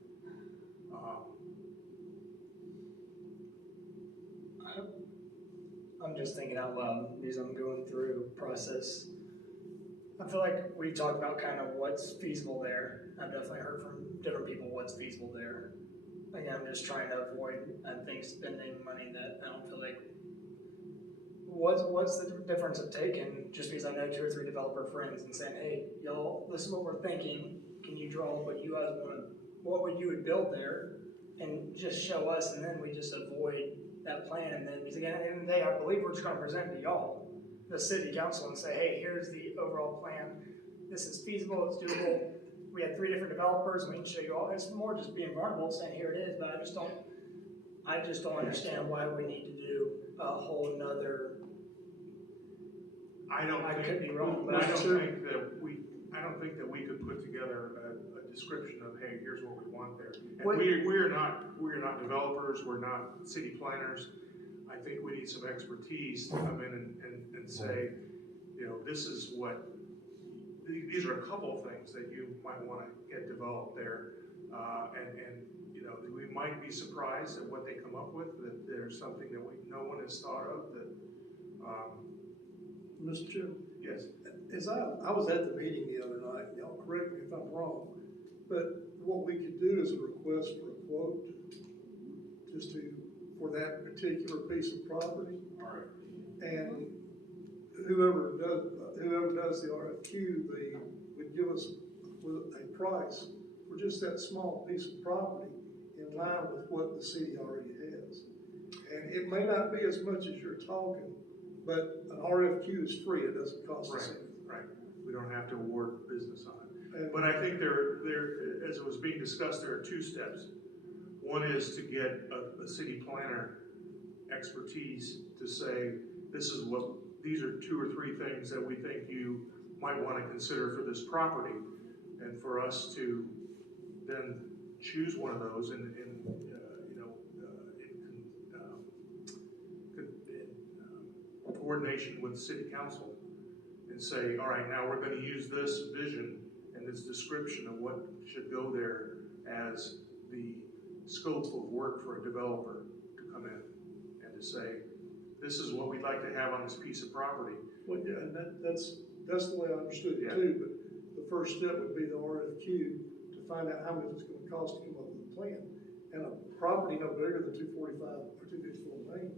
I'm just thinking out loud because I'm going through a process. I feel like we talked about kind of what's feasible there. I've definitely heard from different people what's feasible there. Again, I'm just trying to avoid, I think, spending money that I don't feel like. What's the difference of taking just because I know 2 or 3 developer friends and saying, hey, y'all, this is what we're thinking. Can you draw what you guys want? What would you would build there, and just show us, and then we just avoid that plan. And then, because again, at the end of the day, I believe we're just going to present to y'all, the city council, and say, hey, here's the overall plan. This is feasible. It's doable. We had 3 different developers, and we can show you all. It's more just being vulnerable, saying here it is. But I just don't understand why we need to do a whole nother. I could be wrong, but I don't sure. think that we could put together a description of, hey, here's what we want there. And What- we're not developers, we're not city planners. I think we need some expertise to come in and say, this is what these are a couple of things that you might want to get developed there. And, you know, we might be surprised at what they come up with, that there's something that no one has thought of that, Mr. Chairman, yes. as I was at the meeting the other night, y'all correct me if I'm wrong, but what we could do is a request for a quote, for that particular piece of property. All right. And whoever does the RFQ, they would give us a price for just that small piece of property in line with what the city already has. And it may not be as much as you're talking, but an RFQ is free, it doesn't cost us anything. Right. We don't have to award business on it. And- But I think as it was being discussed, there are two steps. One is to get a city planner expertise to say, these are 2 or 3 things that we think you might want to consider for this property, and for us to then choose one of those in coordination with city council, and say, all right, now we're going to use this vision and this description of what should go there as the scope of work for a developer to come in and to say, this is what we'd like to have on this piece of property. Well, yeah, and that's the way I understood it Yeah. too, but the first step would be the RFQ to find out how much it's gonna cost to come up with a plan. And a property no bigger than 245 or 254 Main,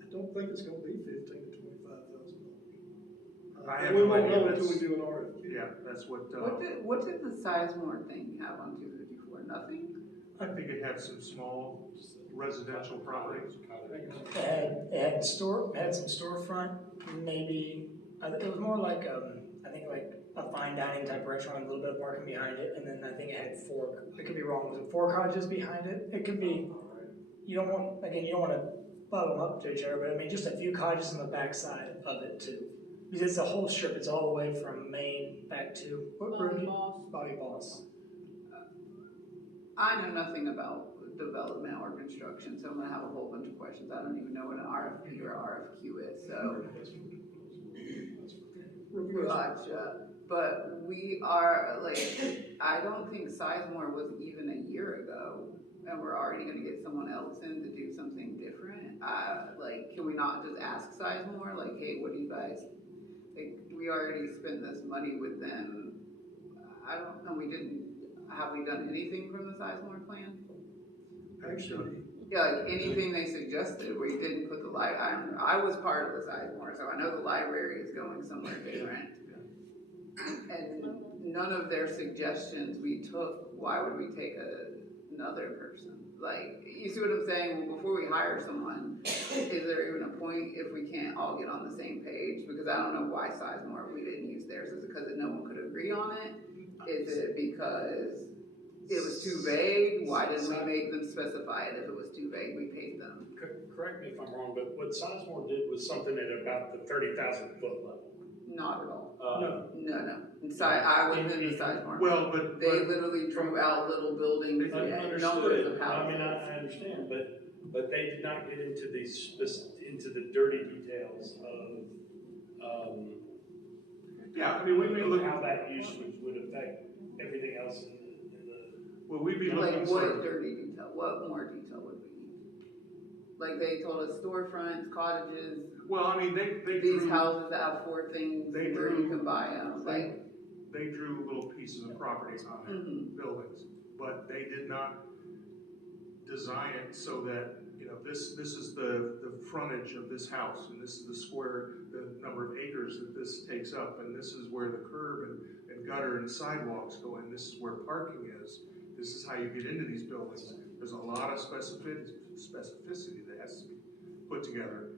I don't think it's gonna be $15,000 to $25,000. I have We no won't idea. know until we That's- do an RFQ. Yeah, that's what, What did the Sizemore thing have on 254? Nothing? I think it had some small residential properties. It had some storefront, maybe, it was more like, I think like a fine dining type restaurant, a little bit of parking behind it, and then I think it had I could be wrong, was it 4 cottages behind it? It could be, you don't want to bottom them up to each other, but I mean, just a few cottages on the backside of it too. Because it's a whole strip, it's all the way from Maine back to, Bobby Boss. I know nothing about development or construction, so I'm gonna have a whole bunch of questions. I don't even know what an RFP or RFQ is, so. Gotcha. But we are, like, I don't think Sizemore was even a year ago, and we're already gonna get someone else in to do something different. Can we not just ask Sizemore, like, hey, what do you guys, like, we already spent this money with them. I don't know, have we done anything from the Sizemore plan? Actually, Yeah, like anything they suggested, we didn't put the I was part of the Sizemore, so I know the library is going somewhere different. And none of their suggestions we took, why would we take another person? Like, you see what I'm saying? Well, before we hire someone, is there even a point if we can't all get on the same page? Because I don't know why Sizemore, we didn't use theirs. Is it because no one could agree on it? Is it because it was too vague? Why didn't we make them specify it? If it was too vague, we paid them. Correct me if I'm wrong, but what Sizemore did was something at about the 30,000 foot level. Not at all. No. No. I was in the Sizemore. Well, but They literally drew out little buildings and numbers Understood. of houses. I mean, I understand, but they did not get into the dirty details of, yeah, I mean, we may look, how that use would affect everything else in the. well, we'd be Like looking what for, dirty detail? What more detail would we need? Like they told us storefronts, cottages, well, I mean, they these drew, houses that have 4 things They where drew- you can buy them. Like, they drew little pieces of properties on their buildings, but they did not design it so that, you know, this is the frontage of this house, and this is the number of acres that this takes up, and this is where the curb and gutter and sidewalks go in, this is where parking is, this is how you get into these buildings. There's a lot of specificity that has to be put together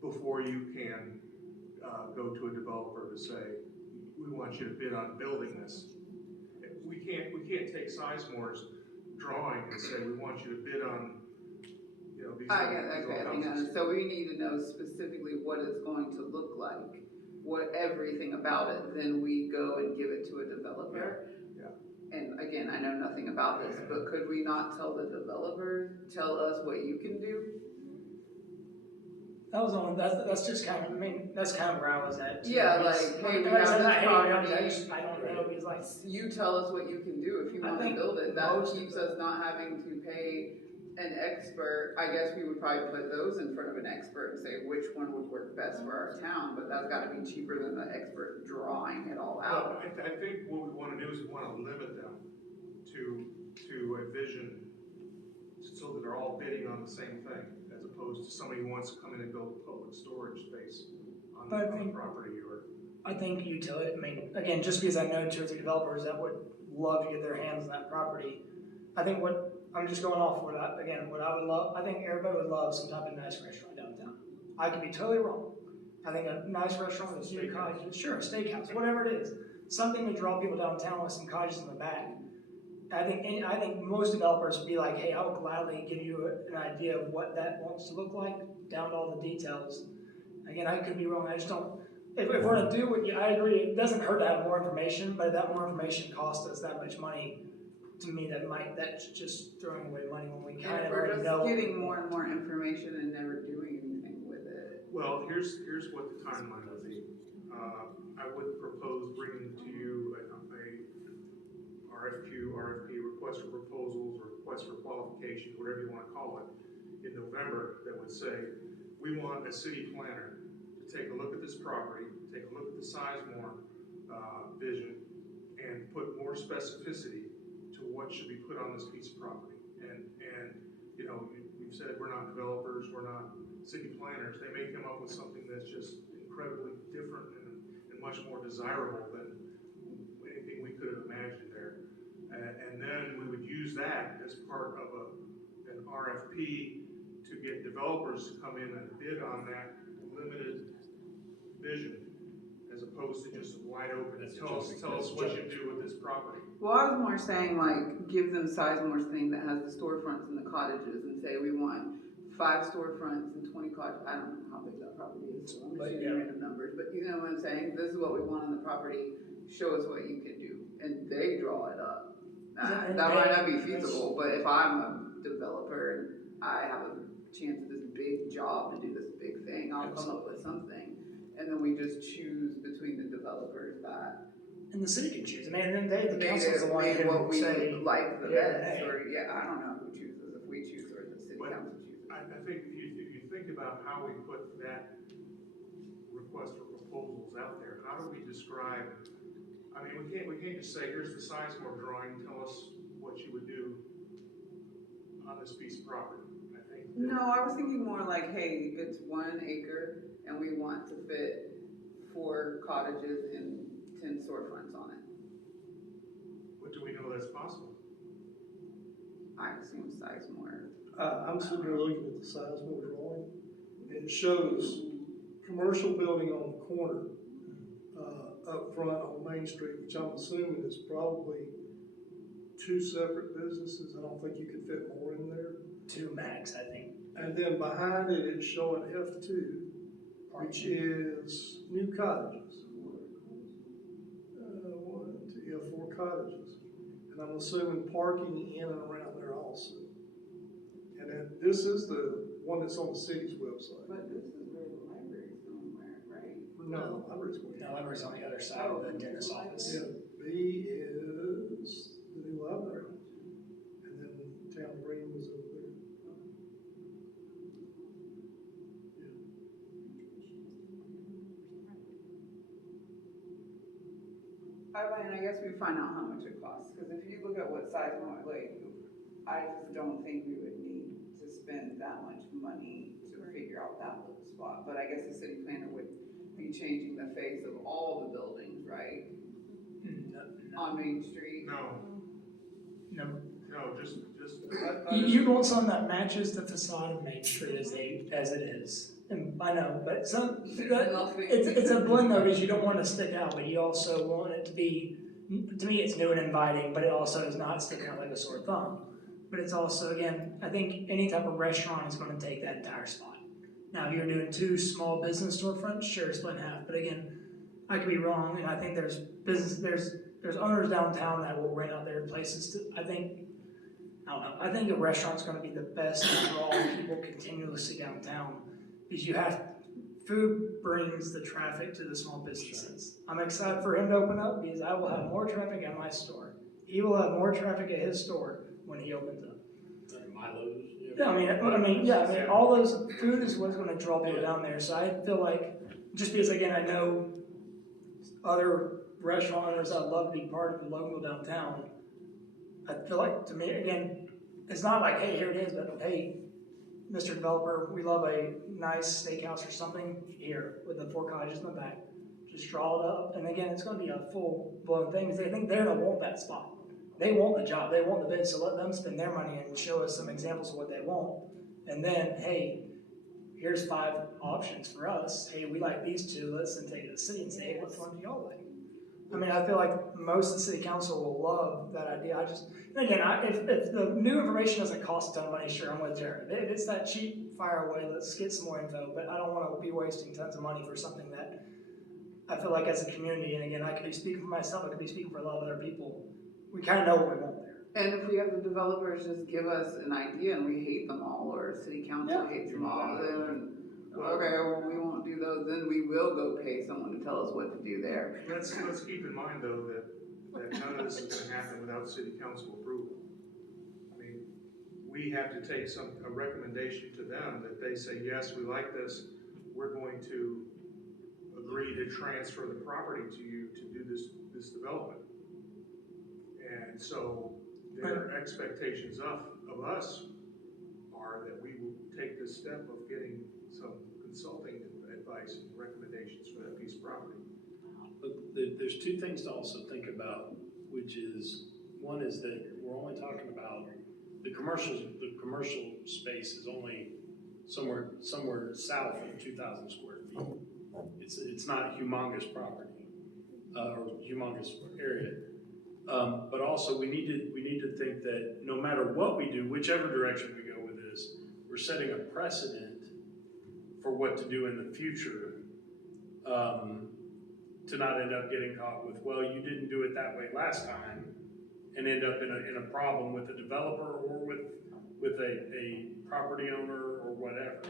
before you can go to a developer to say, we want you to bid on building this. We can't take Sizemore's drawing and say, we want you to bid on, you know, these little houses. So we need to know specifically what it's going to look like, everything about it, then we go and give it to a developer. Yeah. And again, I know nothing about this, but could we not tell the developer, tell us what you can do? That was on, that's just kind of, I mean, that's kind of where I was at. too. Yeah, It's- like, hey, we like I have said, this I hate it, I property. I don't know, he's like, You tell us what you can do if you I wanna think build it, that most of keeps us not having to pay an expert. I guess we would probably put those in front of an expert and say which one would work best for our town, but that's gotta be cheaper than the expert drawing it all Well, out. I think what we wanna do is we wanna limit them to a vision so that they're all bidding on the same thing, as opposed to somebody who wants to come in and build a public storage space on But I the think- property or. I think utility, I mean, again, just because I know 2 or 3 developers that would love to get their hands on that property, I think I'm just going off what I would love, I think everybody would love some type of nice restaurant downtown. I could be totally wrong. I think a nice restaurant with a few cottages, sure, a steakhouse, whatever it is, something to draw people downtown with some cottages in the back. I think most developers would be like, hey, I will gladly give you an idea of what that wants to look like, down to all the details. Again, I could be wrong, I just don't, if we're gonna do what I agree, it doesn't hurt to have more information, but if that more information costs us that much money, to me, that's just throwing away money when we And kind if of we're already just know. getting more and more information and never doing anything with it. Well, here's what the timeline would be. I would propose bringing to you a RFP, request for proposals, or request for qualifications, whatever you wanna call it, in November, that would say, we want a city planner to take a look at this property, take a look at the Sizemore vision, and put more specificity to what should be put on this piece of property. And you know, we've said we're not developers, we're not city planners. They may come up with something that's just incredibly different and much more desirable than anything we could have imagined there. And then we would use that as part of an RFP to get developers to come in and bid on that limited vision, as opposed to just wide open, tell us what you do with this property. Well, I was more saying like, give them Sizemore's thing that has the storefronts and the cottages and say we want 5 storefronts and 20 cottages. I don't know how big that property is, so I'm just using random numbers, but you know what I'm saying? This is what we want on the propery, show us what you can do, and they draw it up. That might not be feasible, but if I'm a developer and I have a chance of this big job to do this big thing, I'll come up with something. And then we just choose between the developers that And the city can choose, I mean, and then the made council's the one what who we say, like the yeah, best, hey. or I don't know who chooses, if we choose or the city But council chooses. I think if you think about how we put that request for proposals out there, how do we describe, I mean, we can't just say, here's the Sizemore drawing, tell us what you would do on this piece of property. I think. No, I was thinking more like, hey, it's 1 acre and we want to fit 4 cottages and 10 storefronts on it. What do we know that's possible? I assume Sizemore. I'm sitting here looking at the Sizemore drawing, and it shows commercial building on the corner, up front on Main Street, which I'm assuming is probably 2 separate businesses. I don't think you could fit more in there. 2 max, I think. And then behind it, it's showing F2, which is new cottages. 4 cottages. And I'm assuming parking in and around there also. And then this is the one that's on the city's website. But this is where the library is somewhere, right? No, library's going. No, library's on the other side of the dentist's office. Yeah, B is the new library. And then Town Green was over there. I guess we find out how much it costs, because if you look at what Sizemore, like, I just don't think we would need to spend that much money to figure out that little spot. But I guess the city planner would be changing the face of all the buildings, right? On Main Street. No. Just. You want something that matches the facade of Main Street as it is. And I know, but it's a blend though, because you don't want to stick out, but you also want it to be, to me, it's new and inviting, but it also is not sticking out like a sore thumb. But it's also, again, I think any type of restaurant is going to take that entire spot. Now, if you're doing 2 small business storefronts, sure, split in half. But again, I could be wrong, and I think there's owners downtown that will rent out their places to, I don't know, I think a restaurant's going to be the best to draw people continuously downtown. because food brings the traffic to the small businesses. I'm excited for him to open up because I will have more traffic at my store. He will have more traffic at his store when he opens up. Milo's. Yeah, I mean, all those food is what's going to draw people down there. So I feel like, just because again, I know other restaurant owners that love to be part of the Loganville downtown. I feel like, to me, again, it's not like, hey, here it is, but hey, Mr. Developer, we love a nice steakhouse or something here with the 4 cottages in the back. Just draw it up, and again, it's going to be a full-blown thing because they think they're going to want that spot. They want the job, they want the bid, so let them spend their money and show us some examples of what they want. And then, hey, here's 5 options for us. Hey, we like these 2. Let's then take it to the city and say, hey, which one do y'all like? I mean, I feel like most of the city council will love that idea. And again, if the new information doesn't cost a ton of money, sure, I'm with Jared. If it's that cheap, fire away, let's get some more info. But I don't want to be wasting tons of money for something that I feel like as a community, and again, I could be speaking for myself, I could be speaking for a lot of other people, we kind of know what we want there. And if we have the developers just give us an idea and we hate them all, or city council hates them all, then, okay, well, we won't do those, then we will go pay someone to tell us what to do there. Let's keep in mind though that none of this is gonna happen without city council approval. I mean, we have to take a recommendation to them that they say, yes, we like this, we're going to agree to transfer the property to you to do this development. And so their expectations of us are that we will take this step of getting some consulting advice and recommendations for that piece of property. But there's 2 things to also think about, which is, one is that we're only talking about the commercial space is only somewhere south of 2,000 square feet. It's not humongous property or humongous area. But also we need to think that no matter what we do, whichever direction we go with this, we're setting a precedent for what to do in the future, to not end up getting caught with, well, you didn't do it that way last time, and end up in a problem with a developer or with a property owner or whatever.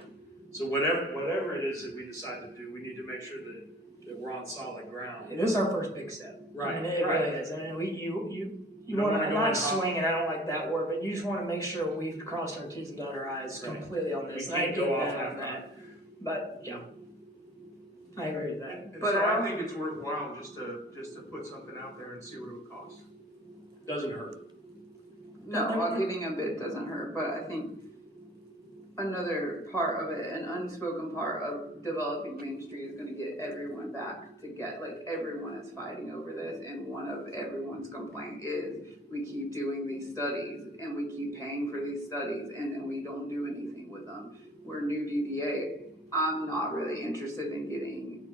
So whatever it is that we decide to do, we need to make sure that we're on solid ground. It is our first big step. Right. I mean, it really is. I mean, you want to not swing it. I don't like that word, but you just want to make sure we've crossed our T's and dotted our I's completely on this. We And I can't get go off that on half that. But yeah, I agree with that. And But so I think it's worthwhile just to put something out there and see what it would cost. Doesn't hurt. No, getting a bid doesn't hurt, but I think another part of it, an unspoken part of developing Main Street is gonna get everyone back to everyone is fighting over this, and one of everyone's complaint is we keep doing these studies and we keep paying for these studies and then we don't do anything with them. We're new DDA. I'm not really interested in getting.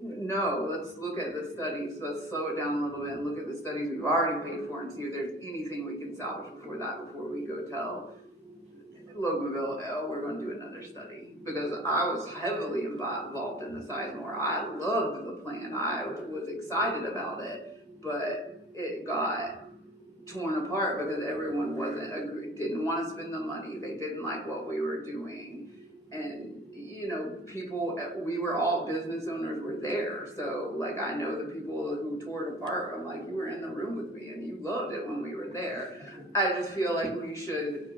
No, let's look at the studies. Let's slow it down a little bit and look at the studies we've already paid for and see if there's anything we can salvage before we go tell Loganville, oh, we're going to do another study. Because I was heavily involved in the Sizemore. I loved the plan. I was excited about it, but it got torn apart because everyone didn't want to spend the money. They didn't like what we were doing. And we were all business owners were there. So I know the people who tore it apart. I'm like, you were in the room with me and you loved it when we were there. I just feel like we should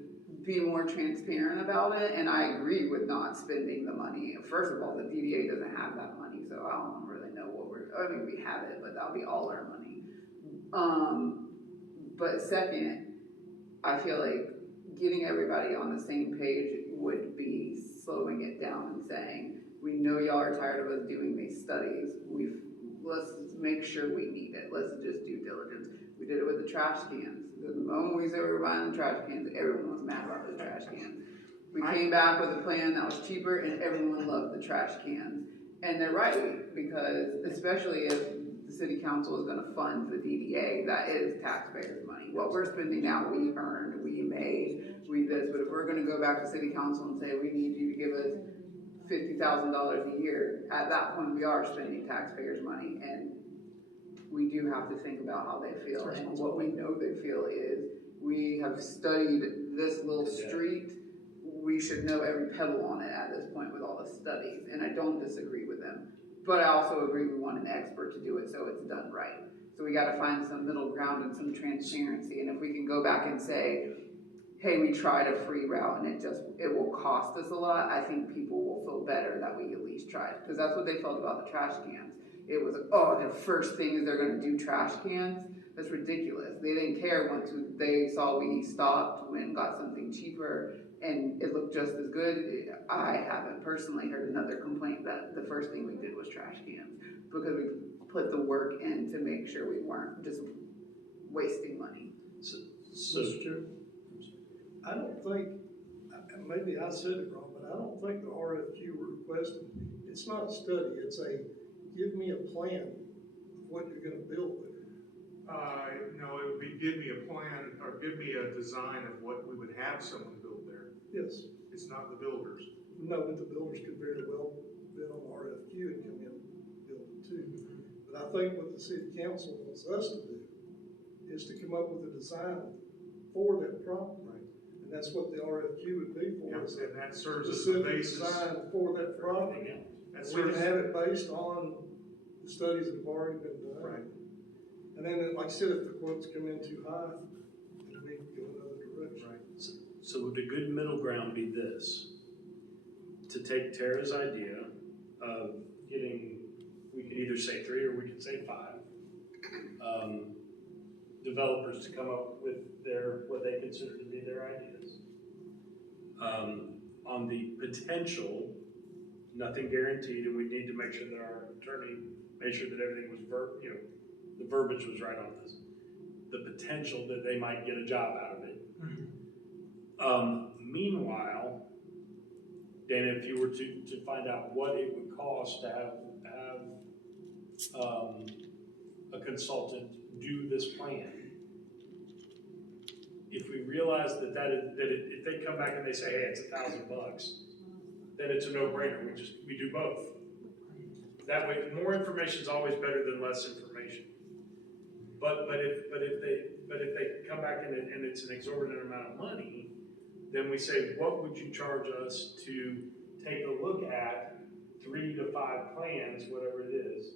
be more transparent about it, and I agree with not spending the money. First of all, the DDA doesn't have that money, so I don't really know we have it, but that'll be all our money. But second, I feel like getting everybody on the same page would be slowing it down and saying, we know y'all are tired of us doing these studies. Let's make sure we need it. Let's just do diligence. We did it with the trash cans. The moment we said we were buying the trash cans, everyone was mad about the trash cans. We came back with a plan that was cheaper and everyone loved the trash cans. And they're right, because especially if the city council is gonna fund the DDA, that is taxpayers' money. What we're spending now, we earned, we made, but if we're gonna go back to city council and say, we need you to give us $50,000 a year, at that point we are spending taxpayers' money, and we do have to think about how they feel. And what we know they feel is, we have studied this little street we should know every pebble on it at this point with all the studies, and I don't disagree with them. But I also agree we want an expert to do it so it's done right. So we gotta find some middle ground and some transparency, and if we can go back and say, hey, we tried a free route and it will cost us a lot, I think people will feel better that we at least tried. Because that's what they felt about the trash cans. It was, oh, the first thing is they're gonna do trash cans? That's ridiculous. They didn't care once they saw we stopped, went and got something cheaper, and it looked just as good. I haven't personally heard another complaint that the first thing we did was trash cans, because we put the work in to make sure we weren't just wasting money. Mr. Chair, I don't think, maybe I said it wrong, but I don't think the RFQ we're requesting, it's not a study, it's a, give me a plan of what you're gonna build there. No, it would be give me a plan, or give me a design of what we would have someone build there. Yes, It's not the builders. no, but the builders could very well bid on the RFQ and come in and build it too. But I think what the city council wants us to do is to come up with a design for that property. Right. And that's what the RFQ would be for, is a And that serves as the specific basis. design for that property. That We can serves, have it based on the studies that have already been done. right. And then, like I said, if the quotes come in too high, then we can go another direction. Right. So would a good middle ground be this? To take Tara's idea of getting, we could either say 3 or we could say 5, developers to come up with what they consider to be their ideas. On the potential, nothing guaranteed, and we need to make sure that our attorney made sure that everything was the verbiage was right on this. The potential that they might get a job out of it. Meanwhile, Dan, if you were to find out what it would cost to have a consultant do this plan, if we realize if they come back and they say, hey, it's $1,000, then it's a no-brainer. We do both. That way, more information is always better than less information. But if they come back and it's an exorbitant amount of money, then we say, what would you charge us to take a look at 3 to 5 plans, whatever it is,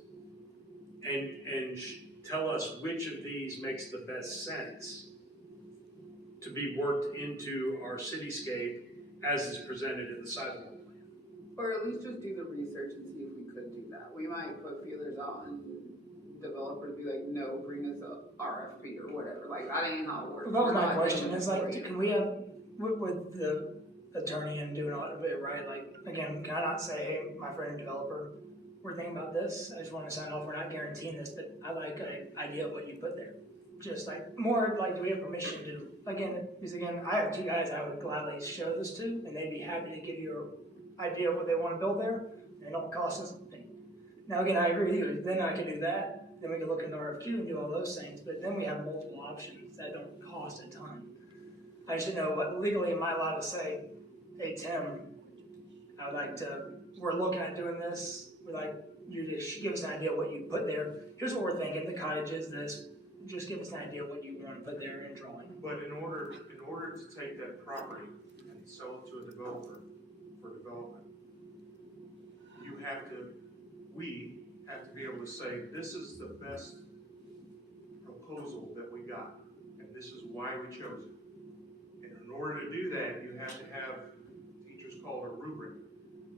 and tell us which of these makes the best sense to be worked into our cityscape as is presented in the sidewalk plan. Or at least just do the research and see if we could do that. We might put feelers out and developers be like, no, bring us a RFP or whatever. Like, that ain't how it works. That was We're my not question, doing is it like, for you. can we have, with the attorney and doing all of it, right, like, again, can I not say, hey, my friend developer, we're thinking about this, I just wanna sign off, we're not guaranteeing this, but I like an idea of what you put there. Just like, more like, do we have permission to, because again, I have 2 guys I would gladly show this to, and they'd be happy to give you an idea of what they wanna build there, and it don't cost us anything. Now, again, I agree with you, then I could do that, then we could look into RFQ and do all those things, but then we have multiple options that don't cost a ton. I should know, but legally, am I allowed to say, hey, Tim, I would like to, we're looking at doing this, we'd like you to give us an idea of what you put there. Here's what we're thinking, the cottage is this, just give us an idea of what you want to put there in drawing. But in order to take that property and sell it to a developer for development, we have to be able to say, this is the best proposal that we got, and this is why we chose it. And in order to do that, you have to have, teachers call it a rubric,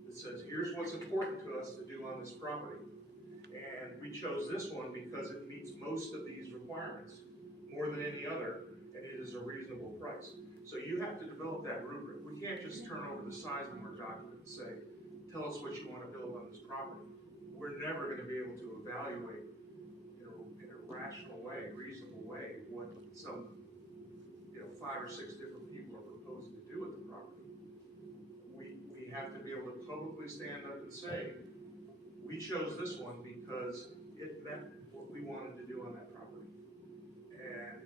that says, here's what's important to us to do on this property. And we chose this one because it meets most of these requirements, more than any other, and it is a reasonable price. So you have to develop that rubric. We can't just turn over the Sizemore document and say, tell us what you want to build on this property. We're never going to be able to evaluate in a rational way, reasonable way, what some 5 or 6 different people are proposing to do with the property. We have to be able to publicly stand up and say, we chose this one because it met what we wanted to do on that property. And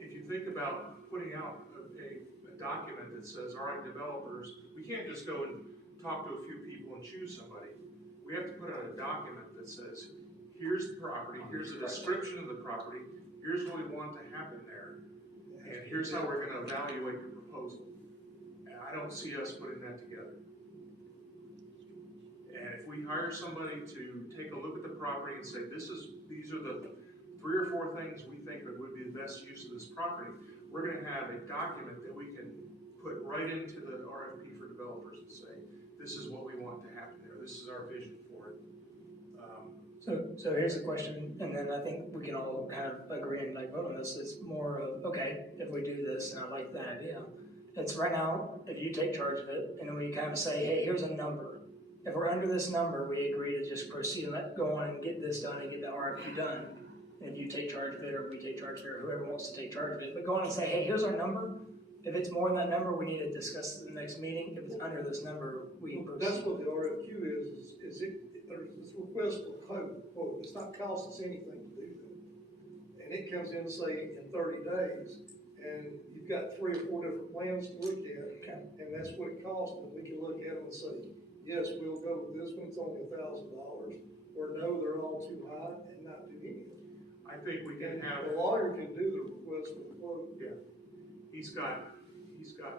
if you think about putting out a document that says, all right, developers, we can't just go and talk to a few people and choose somebody. We have to put out a document that says, here's the property, here's a description of the property, here's what we want to happen there, and here's how we're going to evaluate the proposal. And I don't see us putting that together. And if we hire somebody to take a look at the property and say, these are the 3 or 4 things we think would be the best use of this property, we're gonna have a document that we can put right into the RFP for developers and say, this is what we want to happen there, this is our vision for it. So here's a question, and then I think we can all kind of agree and like vote on this. It's more of, okay, if we do this, and I like that idea. It's right now, if you take charge of it, and then we kind of say, hey, here's a number. If we're under this number, we agree to just proceed and go on and get this done and get the RFP done. And if you take charge of it, or we take charge of it, or whoever wants to take charge of it, but go on and say, hey, here's our number. If it's more than that number, we need to discuss it in the next meeting. If it's under this number, we proceed. That's what the RFQ is there's this request for quote, it's not cost us anything to do that. And it comes in, say, in 30 days, and you've got 3 or 4 different plans to look at, Okay. and that's what it costs, and we can look at them and say, yes, we'll go with this one, it's only $1,000, or no, they're all too high, and not do any of it. I think we can And have. the lawyer can do the request for the quote. Yeah, he's got,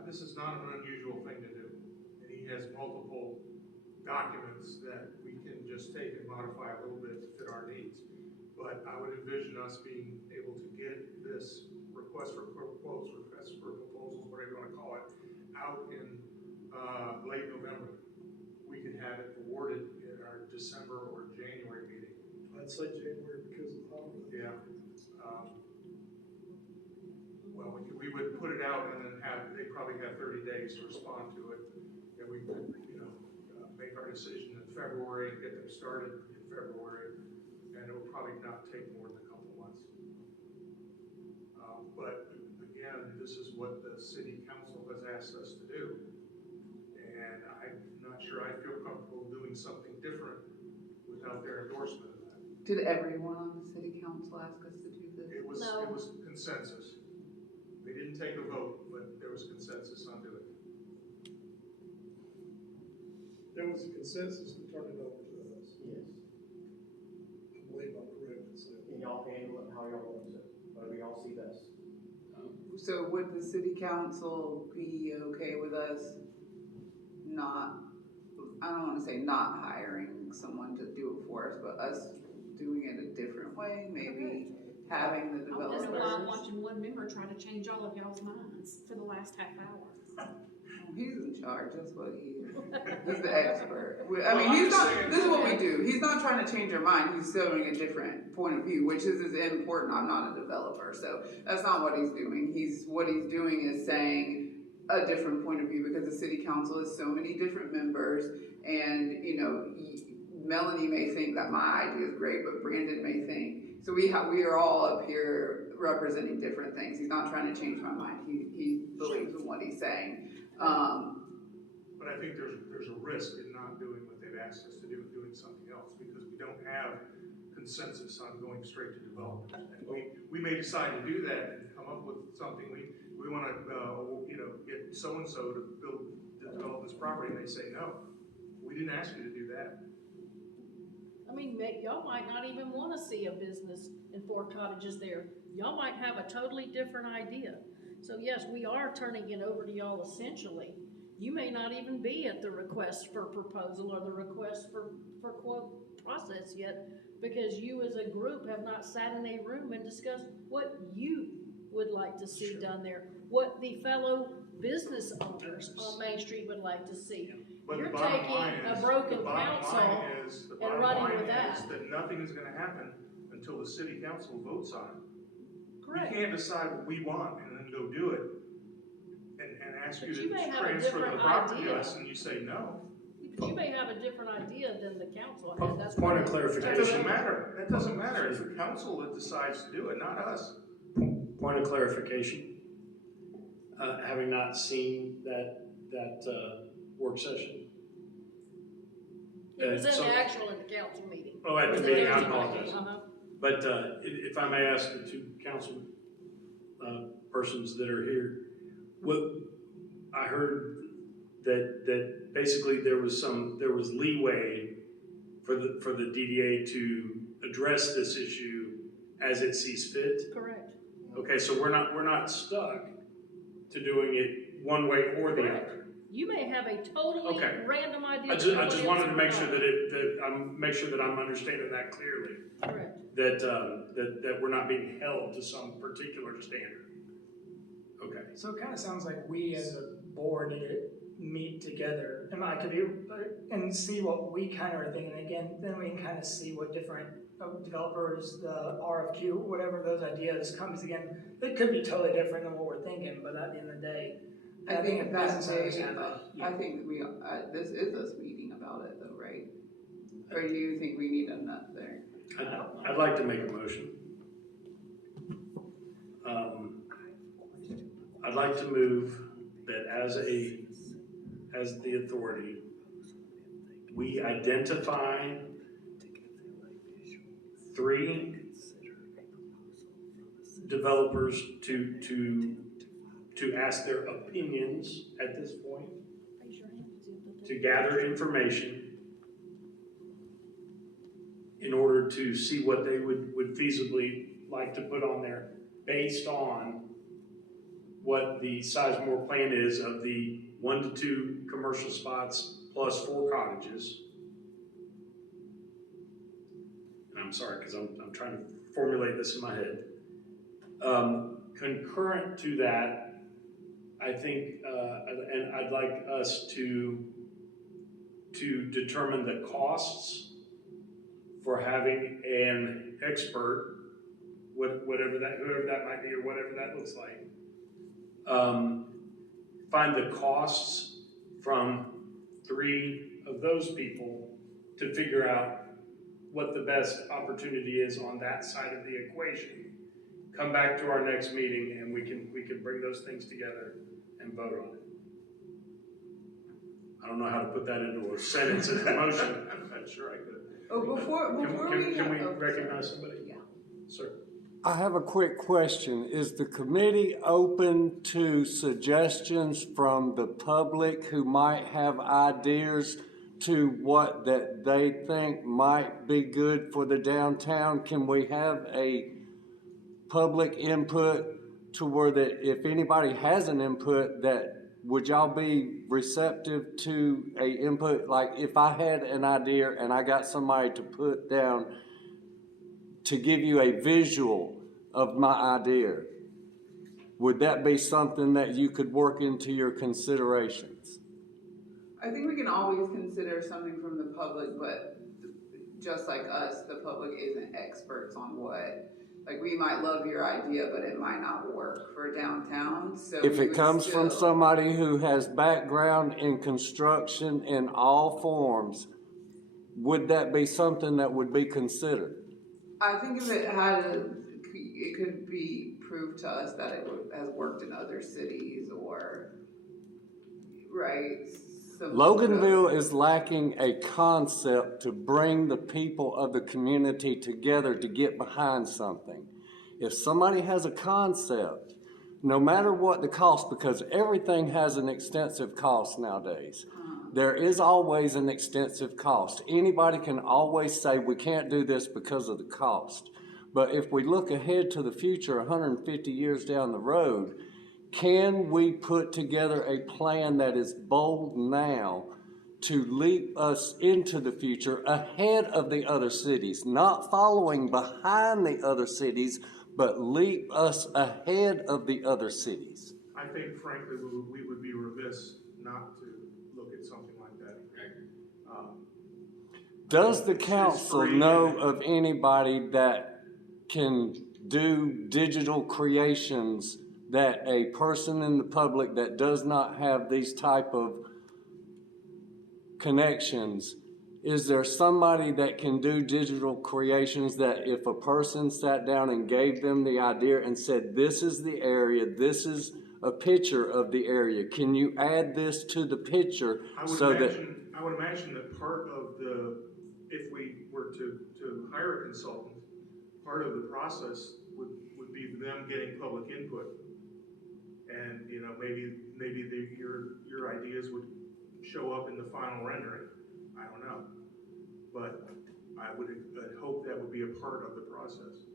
this is not an unusual thing to do. And he has multiple documents that we can just take and modify a little bit to fit our needs. But I would envision us being able to get this request for quotes, request for proposals, whatever you want to call it, out in late November. We could have it awarded in our December or January meeting. I'd say January because of the holiday. Yeah. Well, we would put it out and then they probably have 30 days to respond to it. And we could, make our decision in February and get them started in February. And it will probably not take more than a couple months. But again, this is what the city council has asked us to do. And I'm not sure I feel comfortable doing something different without their endorsement of that. Did everyone on the city council ask us to do this? It was consensus. We didn't take a vote, but there was consensus on doing it. There was a consensus to turn it over to us. Yes. I believe I'm correct in saying. And y'all handle it how y'all want to, whatever y'all see best. So would the city council be okay with us not, I don't want to say not hiring someone to do it for us, but us doing it a different way, maybe having the I wonder why I'm developers? watching one member try to change all of y'all's minds for the last half hour. He's in charge, that's what he is. He's the expert. I mean, Well, he's I'm not, just saying- this is what we do. He's not trying to change our mind, he's showing a different point of view, which is as important. I'm not a developer, so that's not what he's doing. What he's doing is saying a different point of view, because the city council has so many different members, and, Melanie may think that my idea is great, but Brandon may think, so we are all up here representing different things. He's not trying to change my mind, he believes in what he's saying. But I think there's a risk in not doing what they've asked us to do and doing something else, because we don't have consensus on going straight to developers. And we may decide to do that and come up with something. We want to, get so-and-so to develop this property, and they say, no, we didn't ask you to do that. I mean, y'all might not even want to see a business in 4 Cottages there. Y'all might have a totally different idea. So yes, we are turning it over to y'all essentially. You may not even be at the request for proposal or the request for quote process yet, because you as a group have not sat in a room and discussed what you would like to see done there, what the fellow business owners on Main Street would like to see. But You're the bottom taking line a is, broken the bottom council line is, the and bottom running line with that. is that nothing is gonna happen until the city council votes on it. Correct. We can't decide what we want and then go do it and ask But you you may to have a transfer the different property to idea. us and you say no. But you may have a different idea than the council has. That's Point of what- That clarification. doesn't matter. That doesn't matter. It's the council that decides to do it, not us. Point of clarification. Having not seen that work session. It was in so- the actual in the council meeting. Oh, at It the was meeting, I council apologize. meeting, uh-huh. But if I may ask the two council persons that are here, what I heard that basically there was leeway for the DDA to address this issue as it sees fit. Correct. Okay, so we're not stuck to doing it one way or the Correct. other. You may have a totally Okay. random idea. I just nobody wanted else to make will sure know. that I'm understanding that clearly, Correct. that we're not being held to some particular standard. Okay. So it kind of sounds like we as a board need to meet together, and I could be, and see what we kind of are thinking. Again, then we can kind of see what different developers, the RFQ, whatever those ideas comes again. It could be totally different than what we're thinking, but at the end of the day, I think if that business owners day, have a, I think we, this is us meeting about it though, right? Or do you think we need a nut there? I'd like to make a motion. I'd like to move that as the authority, we identify 3 developers to ask their opinions at this point, Raise your hand. to gather information in order to see what they would feasibly like to put on there based on what the Sizemore plan is of the 1 to 2 commercial spots plus 4 cottages. And I'm sorry, because I'm trying to formulate this in my head. Concurrent to that, I think, and I'd like us to determine the costs for having an expert, whoever that might be or whatever that looks like. Find the costs from 3 of those people to figure out what the best opportunity is on that side of the equation. Come back to our next meeting and we can bring those things together and vote on it. I don't know how to put that into a sentence in a motion. I'm not sure I could. Oh, before Can we recognize somebody? Yeah. Sir. I have a quick question. Is the committee open to suggestions from the public who might have ideas to what that they think might be good for the downtown? Can we have a public input to where that if anybody has an input, that would y'all be receptive to a input? Like if I had an idea and I got somebody to put down to give you a visual of my idea, would that be something that you could work into your considerations? I think we can always consider something from the public, but just like us, the public isn't experts on what. Like we might love your idea, but it might not work for downtown. So If it comes from somebody who has background in construction in all forms, would that be something that would be considered? I think if it could be proved to us that it has worked in other cities or, right? Loganville is lacking a concept to bring the people of the community together to get behind something. If somebody has a concept, no matter what the cost, because everything has an extensive cost nowadays, there is always an extensive cost. Anybody can always say we can't do this because of the cost. But if we look ahead to the future, 150 years down the road, can we put together a plan that is bold now to leap us into the future ahead of the other cities, not following behind the other cities, but leap us ahead of the other cities? I think frankly, we would be remiss not to look at something like that. Does the council know of anybody that can do digital creations that a person in the public that does not have these type of connections, is there somebody that can do digital creations that if a person sat down and gave them the idea and said, this is the area, this is a picture of the area, can you add this to the picture? I would imagine that part of if we were to hire a consultant, part of the process would be them getting public input. And, maybe your ideas would show up in the final rendering. I don't know. But I would hope that would be a part of the process.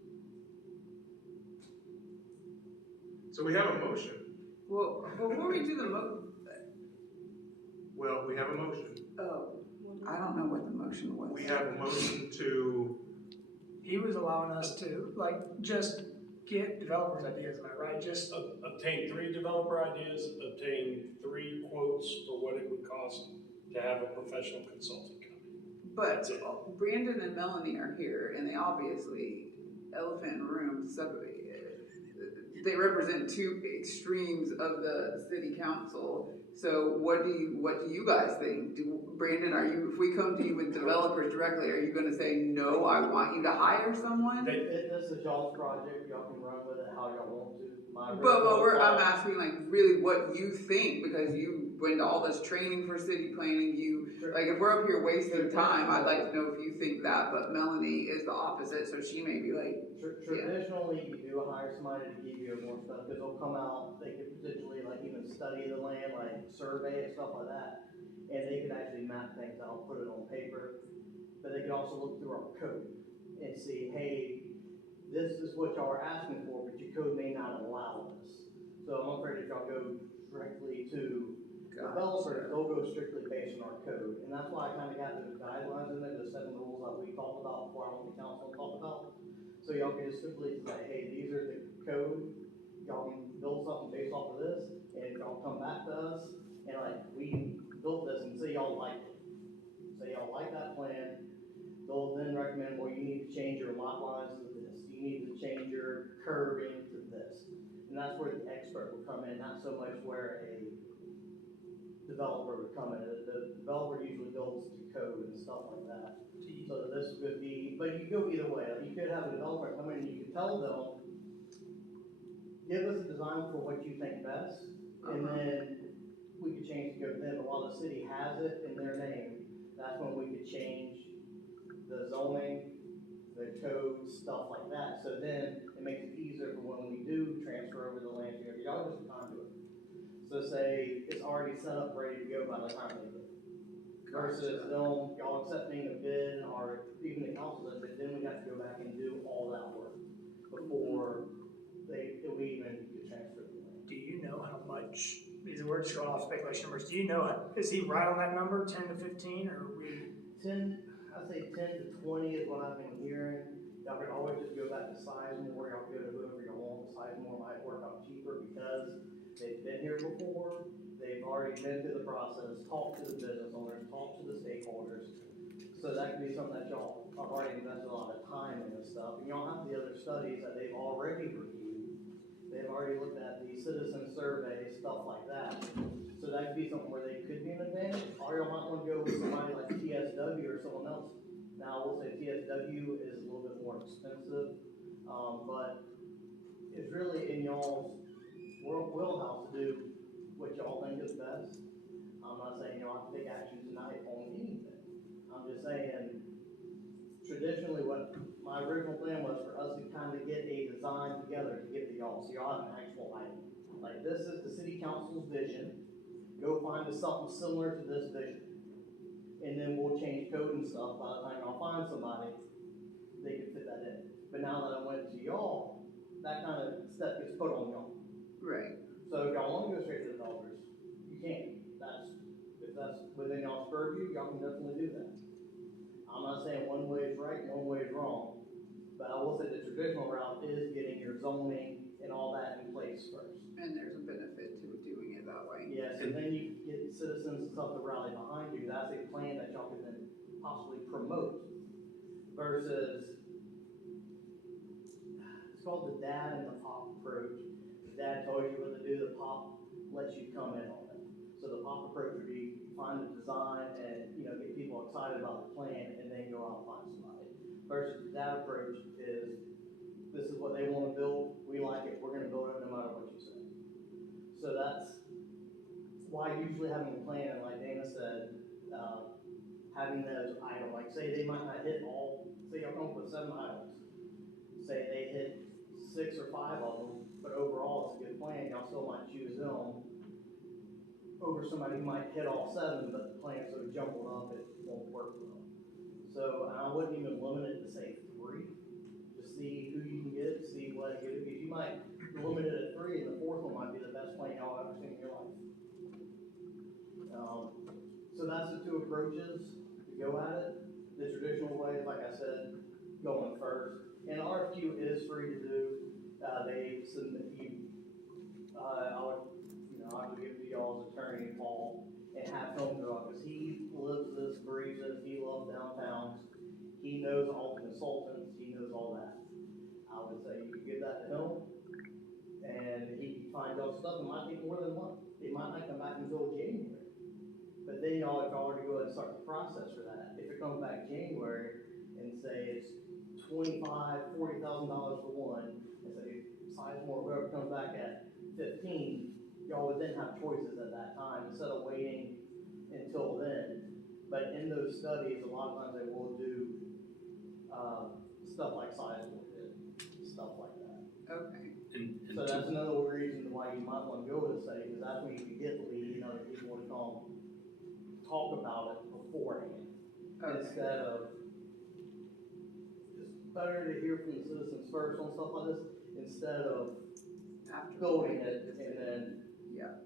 So we have a motion. Well, before we do the Well, we have a motion. Oh, I don't know what the motion was. We have a motion to, He was allowing us to, like, just get developers' ideas, am I right? Just, Obtain 3 developer ideas, obtain 3 quotes for what it would cost to have a professional consultant come in. But That's it. Brandon and Melanie are here, and they obviously, elephant in the room, they represent 2 extremes of the city council. So what do you guys think? Brandon, if we come to you with developers directly, are you gonna say, no, I want you to hire someone? This is y'all's project, y'all can run with it how y'all want to. I'm asking like really what you think, because you went to all this training for city planning, like if we're up here wasting time, I'd like to know if you think that, but Melanie is the opposite, so she may be like, Traditionally, you do hire somebody to give you more stuff, because they'll come out, they could potentially like even study the land, like survey and stuff like that, and they could actually map things out, put it on paper, but they could also look through our code and see, hey, this is what y'all are asking for, but your code may not allow this. So I'm afraid if y'all go directly to developers, they'll go strictly based on our code, and that's why I kind of got those guidelines in there, the 7 rules that we talked about before I went to council and talked about. So y'all can just simply say, hey, these are the code, y'all can build something based off of this, and if y'all come back to us, and like, we built this and say y'all like it. Say y'all like that plan, they'll then recommend, well, you need to change your lot lines to this, you need to change your curving to this. And that's where the expert would come in, not so much where a developer would come in. The developer usually builds to code and stuff like that. So this would be, but you go either way. Like you could have a developer come in and you could tell them, give us a design for what you think best, and then we could change the code then. But while the city has it in their name, that's when we could change the zoning, the code, stuff like that. So then it makes it easier for when we do transfer over the land here. Y'all just conduit. So say it's already set up, ready to go by the time they do. Versus y'all accepting a bid, or even the council does it, then we have to go back and do all that work before we even get transferred. do you know how much, we're just going off speculation numbers, do you know, is he right on that number, 10 to 15, or are we? 10, I'd say 10 to 20 is what I've been hearing. Y'all can always just go back to Sizemore, y'all go to whoever you want. Sizemore might work out cheaper because they've been here before, they've already been through the process, talked to the business owners, talked to the stakeholders. So that could be something that y'all have already invested a lot of time in this stuff. And y'all have the other studies that they've already reviewed. They've already looked at the citizen surveys, stuff like that. So that could be something where they could be an advantage. Or y'all might want to go with somebody like TSW or someone else. Now, I will say TSW is a little bit more expensive, but it's really in y'all's wheelhouse to do what y'all think is best. I'm not saying y'all have to take action tonight on anything. I'm just saying, traditionally what my original plan was for us to kind of get a design together to give to y'all, so y'all have an actual item. Like this is the city council's vision, go find us something similar to this vision. And then we'll change code and stuff. By the time y'all find somebody, they can fit that in. But now that I went to y'all, that kind of step gets put on y'all. right. So if y'all want to go straight to the developers, you can. If that's within y'all's purview, y'all can definitely do that. I'm not saying one way is right, one way is wrong, but I will say the traditional route is getting your zoning and all that in place first. And there's a benefit to doing it that way. Yes, and then you get citizens and stuff to rally behind you. That's a plan that y'all can then possibly promote. Versus, it's called the dad and the pop approach. The dad tells you what to do, the pop lets you come in on it. So the pop approach would be find the design and get people excited about the plan and then go out and find somebody. Versus the dad approach is this is what they want to build, we like it, we're going to build it no matter what you say. So that's why usually having a plan, and like Dana said, having those items, like say they might not hit all, say y'all come up with 7 items, say they hit 6 or 5 of them, but overall it's a good plan, y'all still might choose them over somebody who might hit all 7, but the plan's so jumbled up it won't work well. So I wouldn't even limit it to say 3, just see who you can get, see what you get, because you might limit it at 3 and the 4th one might be the best plan y'all ever seen in your life. So that's the two approaches to go at it. The traditional way, like I said, going first. And RFQ is free to do. They submit I would give to y'all's attorney, Paul, and have him go out, because he lives this, breathes this, he loves downtowns. He knows all the consultants, he knows all that. I would say you could give that to him, and he can find y'all stuff. It might be more than one. It might not come back until January. But then y'all have already go ahead and start the process for that. If it comes back January and say it's $25,000, $40,000 for one, and say Sizemore, whoever comes back at 15, y'all would then have choices at that time instead of waiting until then. But in those studies, a lot of times they will do stuff like Sizemore did, stuff like that. Okay. And So that's another reason why you might want to go with a study, because that's when you can get lead, other people to come talk about it beforehand. Okay. Instead of, it's better to hear from the citizens first on stuff like this, instead of After building it and then, Yeah.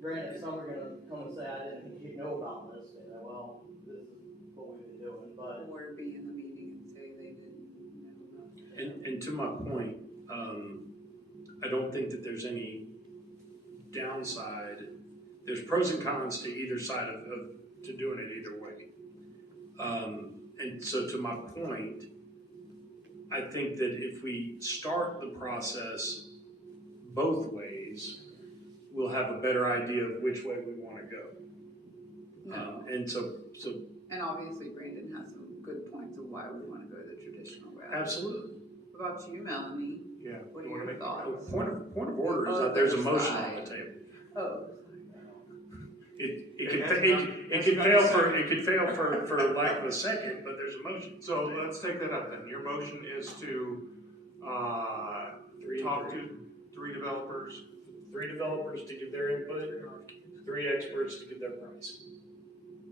granted, some are gonna come and say, I didn't know about this, and well, this is what we've been doing, but. Or be in the meeting and say they didn't know about it. And to my point, I don't think that there's any downside. There's pros and cons to either side of to doing it either way. And so to my point, I think that if we start the process both ways, we'll have a better idea of which way we want to go. No. And so And obviously Brandon has some good points of why we want to go the traditional route. absolutely. What about you, Melanie? Yeah. What are you wanna your make- thoughts? Point of order is Oh, that there's a there's motion side. on the table. Oh. It It could has it not- could it's fail not for second. it could fail for lack of a second, but there's a motion. So let's take that up then. Your motion is to, talk to three developers. 3 developers to give their input, 3 experts to give their price.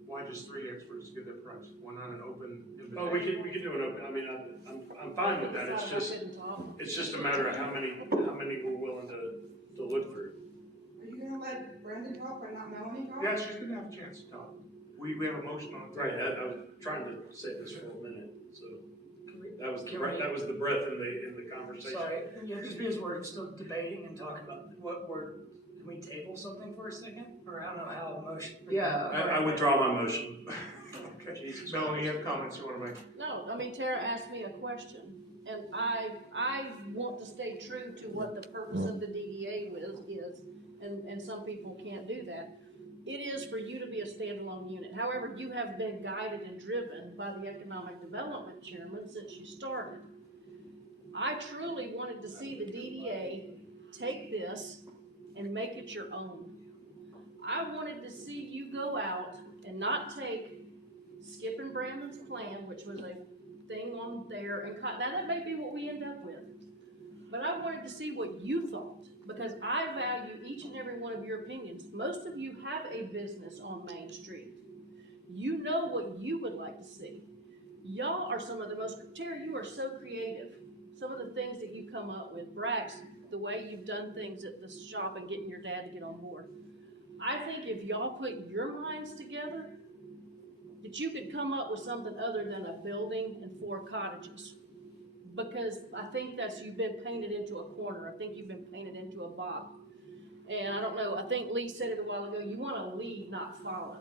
Why just 3 experts to get their price? Why not an open invitation? Oh, we could do an open. I mean, I'm fine with that. It's just a matter of how many we're willing to look through. Are you gonna let Brandon talk but not Melanie talk? Yeah, she's gonna have a chance to talk. We have a motion on the Right. table. I was trying to say this for a minute, so that was the Can breath. we- That was the breath in the conversation. Sorry, yeah, just because we're still debating and talking about can we table something for a second? Or I don't know how a motion. Yeah. I withdraw my motion. Okay. Jesus Melanie, you Christ. have comments you wanna make? No, I mean, Tara asked me a question, and I want to stay true to what the purpose of the DDA is, and some people can't do that. It is for you to be a standalone unit. However, you have been guided and driven by the Economic Development Chairman since you started. I truly wanted to see the DDA take this and make it your own. I wanted to see you go out and not take Skip and Brandon's plan, which was a thing on there, and that may be what we end up with. But I wanted to see what you thought, because I value each and every one of your opinions. Most of you have a business on Main Street. You know what you would like to see. Y'all are some of the most, Terry, you are so creative. Some of the things that you come up with, Brax, the way you've done things at the shop and getting your dad to get on board. I think if y'all put your minds together, that you could come up with something other than a building and 4 cottages. Because I think you've been painted into a corner. I think you've been painted into a box. And I don't know, I think Lee said it a while ago, you want to lead, not follow.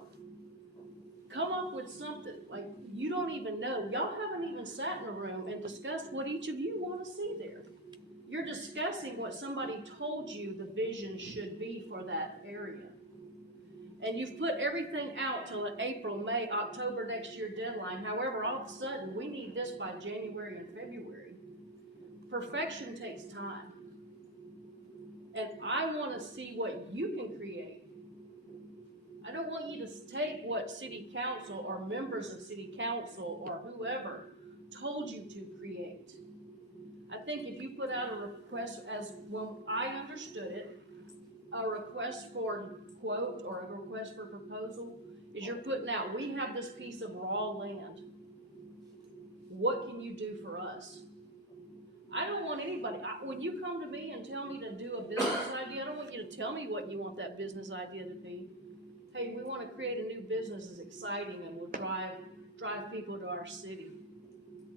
Come up with something, like you don't even know. Y'all haven't even sat in a room and discussed what each of you want to see there. You're discussing what somebody told you the vision should be for that area. And you've put everything out till the April, May, October next year deadline. However, all of a sudden, we need this by January and February. Perfection takes time. And I want to see what you can create. I don't want you to take what city council or members of city council or whoever told you to create. I think if you put out a request, as when I understood it, a request for quote or a request for proposal is you're putting out, we have this piece of raw land. What can you do for us? I don't want anybody, when you come to me and tell me to do a business idea, I don't want you to tell me what you want that business idea to be. hey, we wanna create a new business that's exciting and will drive people to our city.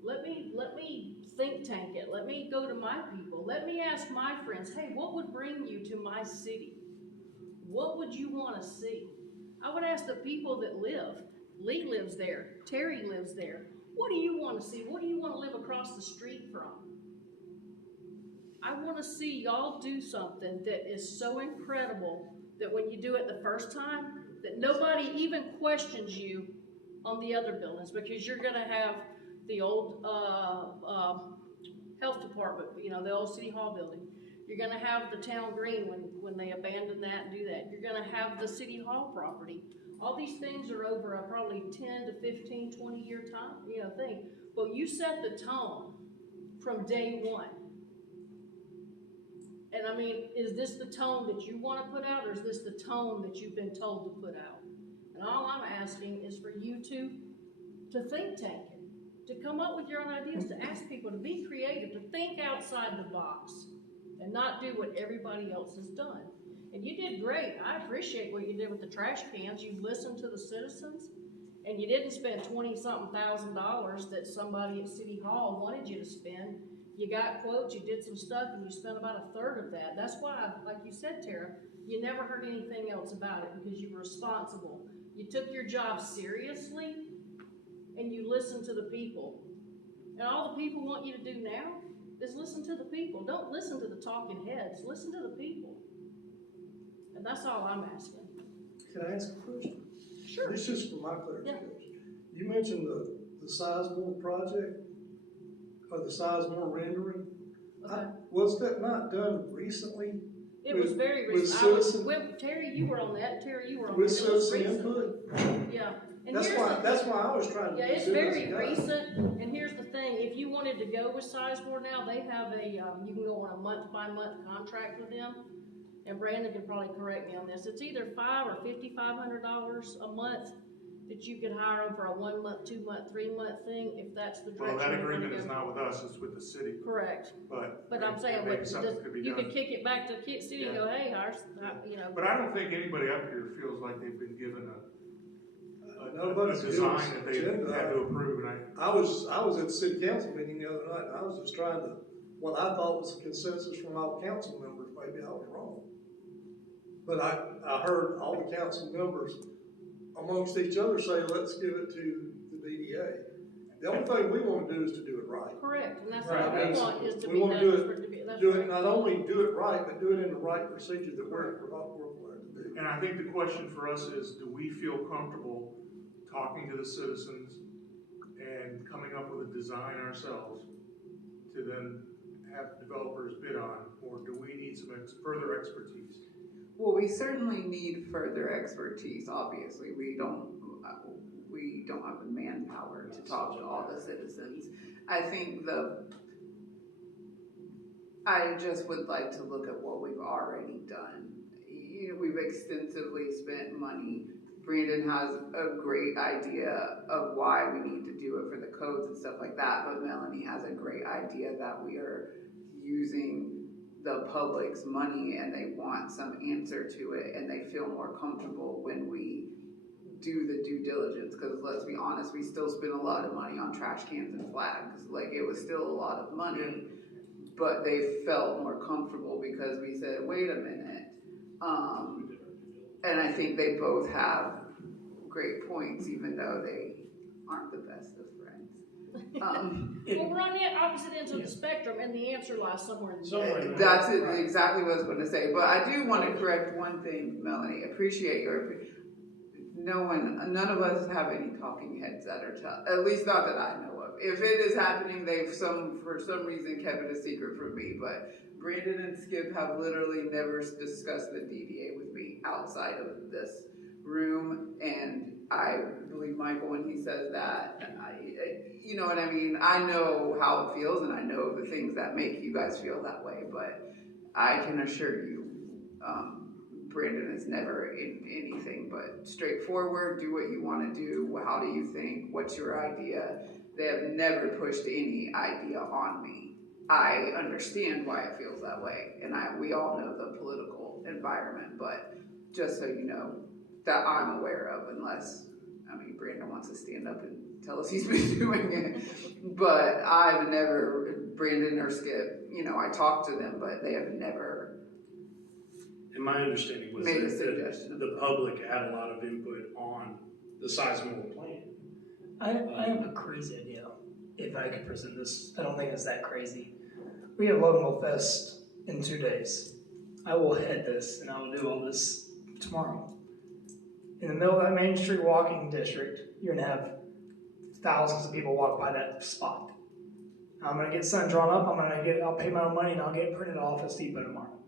Let me think tank it, let me go to my people, let me ask my friends, hey, what would bring you to my city? What would you wanna see? I would ask the people that live. Lee lives there, Terry lives there. What do you wanna see? What do you wanna live across the street from? I wanna see y'all do something that is so incredible that when you do it the first time, that nobody even questions you on the other buildings, because you're gonna have the old, health department, you know, the old city hall building. You're gonna have the town green when they abandon that and do that. You're gonna have the city hall property. All these things are over a probably 10 to 15, 20-year time, thing. But you set the tone from day one. And I mean, is this the tone that you wanna put out, or is this the tone that you've been told to put out? And all I'm asking is for you to think tank it, to come up with your own ideas, to ask people to be creative, to think outside the box, and not do what everybody else has done. And you did great. I appreciate what you did with the trash cans. You listened to the citizens, and you didn't spend $20-something thousand that somebody at City Hall wanted you to spend. You got quotes, you did some stuff, and you spent about a third of that. That's why, like you said, Tara, you never heard anything else about it, because you were responsible. You took your job seriously, and you listened to the people. And all the people want you to do now is listen to the people. Don't listen to the talking heads. Listen to the people. And that's all I'm asking. Can I ask a question? Sure. This is for my clarification. You mentioned the Sizemore project, or the Sizemore rendering. Okay. Was that not done recently? It was very with recent. Terry, you were on that. Terry, you were on that. With citizen input? Yeah. And That's why I was trying to. Yeah, it's very recent, and here's the thing, if you wanted to go with Sizemore now, they have a, you can go on a month-by-month contract with them, and Brandon can probably correct me on this, it's either $500 or $5,500 a month that you could hire them for a 1 month, 2 month, 3 month thing, if that's the direction. Well, that you're gonna agreement is go. not with us, it's with the city, Correct, but I'm saying, maybe something could be you done. could kick it back to the city and go, hey, ours, But I don't think anybody up here feels like they've been given a design that they had to approve, and I was at the city council meeting the other night, and I was just trying to, what I thought was a consensus from all council members, maybe I was wrong. But I heard all the council members amongst each other say, let's give it to the DDA. The only thing we want to do is to do it right. correct, and that's Right. what we want, is to We be wanna done, do is it- for it to be, that's Do right. it, not only do it right, but do it in the right procedure that we're required to do. And I think the question for us is, do we feel comfortable talking to the citizens and coming up with a design ourselves to then have developers bid on, or do we need some further expertise? Well, we certainly need further expertise, obviously. We don't have the manpower to talk to all the citizens. I think I just would like to look at what we've already done. We've extensively spent money. Brandon has a great idea of why we need to do it for the codes and stuff like that, but Melanie has a great idea that we are using the public's money and they want some answer to it, and they feel more comfortable when we do the due diligence, because let's be honest, we still spend a lot of money on trash cans and flags. Like, it was still a lot of money, but they felt more comfortable because we said, wait a minute. And I think they both have great points, even though they aren't the best of friends. Well, we're on the opposite ends of the spectrum, and the answer lies somewhere in the middle. That's it, exactly what I was going to say. But I do want to correct one thing, Melanie. Appreciate your. None of us have any talking heads that are at least not that I know of. If it is happening, they've for some reason kept it a secret from me. But Brandon and Skip have literally never discussed the DDA with me outside of this room, and I believe Michael when he says that. You know what I mean? I know how it feels, and I know the things that make you guys feel that way. But I can assure you, Brandon is never in anything but straightforward. Do what you want to do. How do you think? What's your idea? They have never pushed any idea on me. I understand why it feels that way, and we all know the political environment. But just so you know, that I'm aware of, unless, I mean, Brandon wants to stand up and tell us he's been doing it. But I've never, Brandon or Skip, you know, I talked to them, but they have never. And my understanding was Made a that suggestion. the public had a lot of input on the Sizemore plan. I have a crazy idea, if I could present this. I don't think it's that crazy. We have Loganville Fest in 2 days. I will head this, and I will do all this tomorrow. In the middle of that Main Street walking district, you're gonna have thousands of people walk by that spot. I'm gonna get something drawn up, I'll pay my own money, and I'll get it printed off at Depot tomorrow.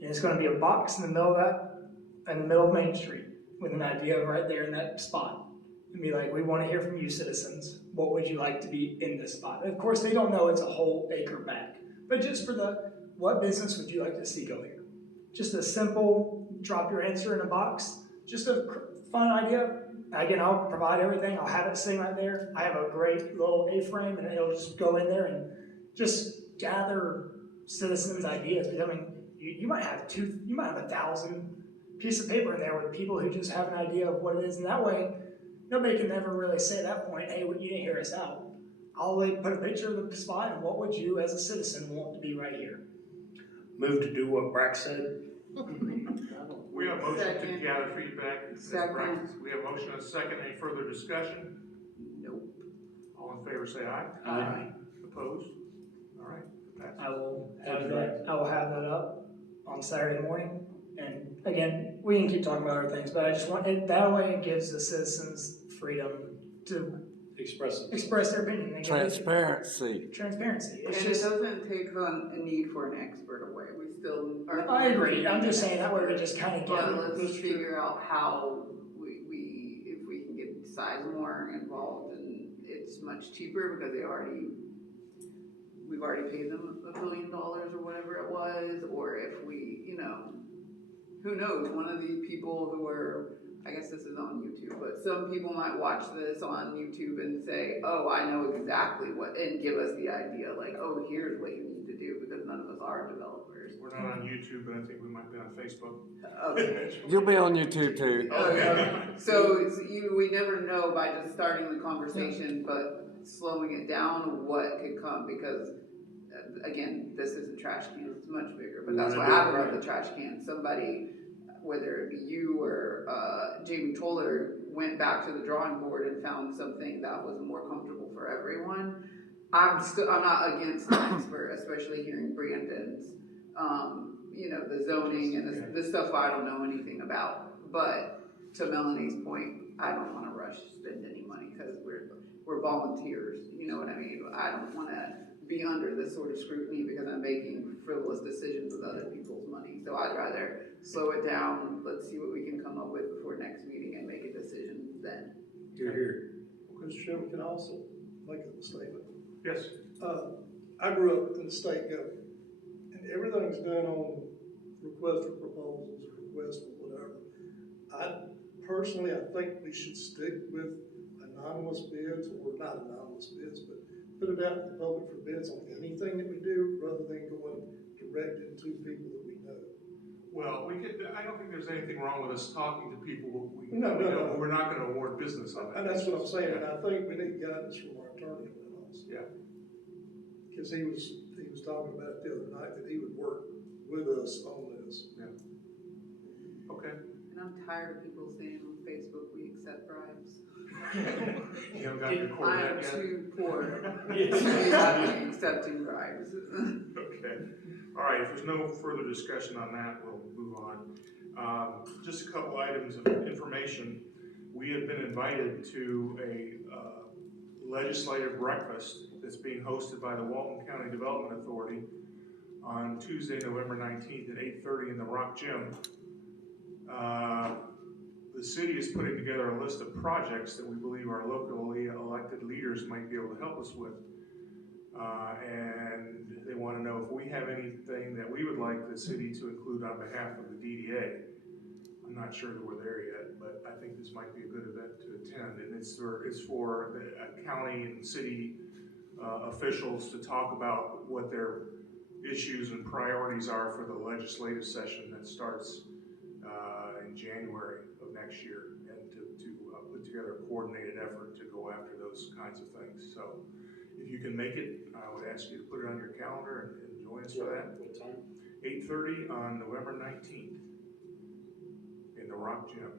And it's gonna be a box in the middle of that, in the middle of Main Street, with an idea right there in that spot. And be like, we wanna hear from you citizens, what would you like to be in this spot? And of course, they don't know it's a whole acre back, but just for what business would you like to see go here? Just a simple, drop your answer in a box, just a fun idea. Again, I'll provide everything, I'll have it sitting right there. I have a great little A-frame, and it'll just go in there and just gather citizens' ideas. Because, I mean, you might have 1,000 pieces of paper in there with people who just have an idea of what it is, and that way, nobody can ever really say at that point, hey, you didn't hear us out. I'll put a picture of the spot, and what would you as a citizen want to be right here? Move to do what Brack said. We have a motion to Second. gather feedback. Second. We have a motion and a second. Any further discussion? Nope. All in favor say aye. Aye. Opposed? All right. Passed. I will Have have that. I will have that up on Saturday morning. And again, we can keep talking about other things, but I just want it that way. It gives the citizens freedom to express their opinion. And Transparency. Transparency. It's And just. it doesn't take a need for an expert away. We still are. I agree. I'm just saying that way we just kind of get. But let's figure out how if we can get Sizemore involved, and it's much cheaper because we've already paid them $1 billion or whatever it was, or if we, you know, who knows, one of the people who are, I guess this is on YouTube, but some people might watch this on YouTube and say, oh, I know exactly what, and give us the idea, like, oh, here's what you need to do, because none of us are developers. We're not on YouTube, but I think we might be on Facebook. Okay. You'll be on YouTube too. Okay. So we never know by just starting the conversation, but slowing it down, what could come, because again, this is a trash can, it's much bigger, but that's what happened with the trash can. Somebody, whether it be you or Jamie Toller, went back to the drawing board and found something that was more comfortable for everyone. I'm not against an expert, especially hearing Brandon's, you know, the zoning and this stuff I don't know anything about. But to Melanie's point, I don't want to rush to spend any money because we're volunteers. You know what I mean? I don't want to be under this sort of scrutiny because I'm making frivolous decisions with other people's money. So I'd rather slow it down. Let's see what we can come up with before next meeting and make a decision then. You're here. Mr. Chairman, can I also make a statement? Yes. I grew up in the state government, and everything's done on request for proposals, request for whatever. I think we should stick with anonymous bids, or not anonymous bids, but put it out to the public for bids on anything that we do, rather than going directed to people that we know. Well, I don't think there's anything wrong with us talking to people No. but we're not gonna award business on that. And that's what I'm saying, and I think we need guidance from our attorney on that also. Yeah. Because he was talking about it the other night, that he would work with us on this. Okay. And I'm tired of people saying on Facebook, we accept bribes. You haven't got your I Corvette am yet? too poor to be happy accepting bribes. Okay. All right, if there's no further discussion on that, we'll move on. Just a couple items of information. We have been invited to a legislative breakfast that's being hosted by the Walton County Development Authority on Tuesday, November 19th at 8:30 in the Rock Gym. The city is putting together a list of projects that we believe our locally elected leaders might be able to help us with. And they want to know if we have anything that we would like the city to include on behalf of the DDA. I'm not sure that we're there yet, but I think this might be a good event to attend. And it's for the county and city officials to talk about what their issues and priorities are for the legislative session that starts in January of next year and to put together a coordinated effort to go after those kinds of things. So if you can make it, I would ask you to put it on your calendar and join us for that. What time? 8:30 on November 19th in the Rock Gym.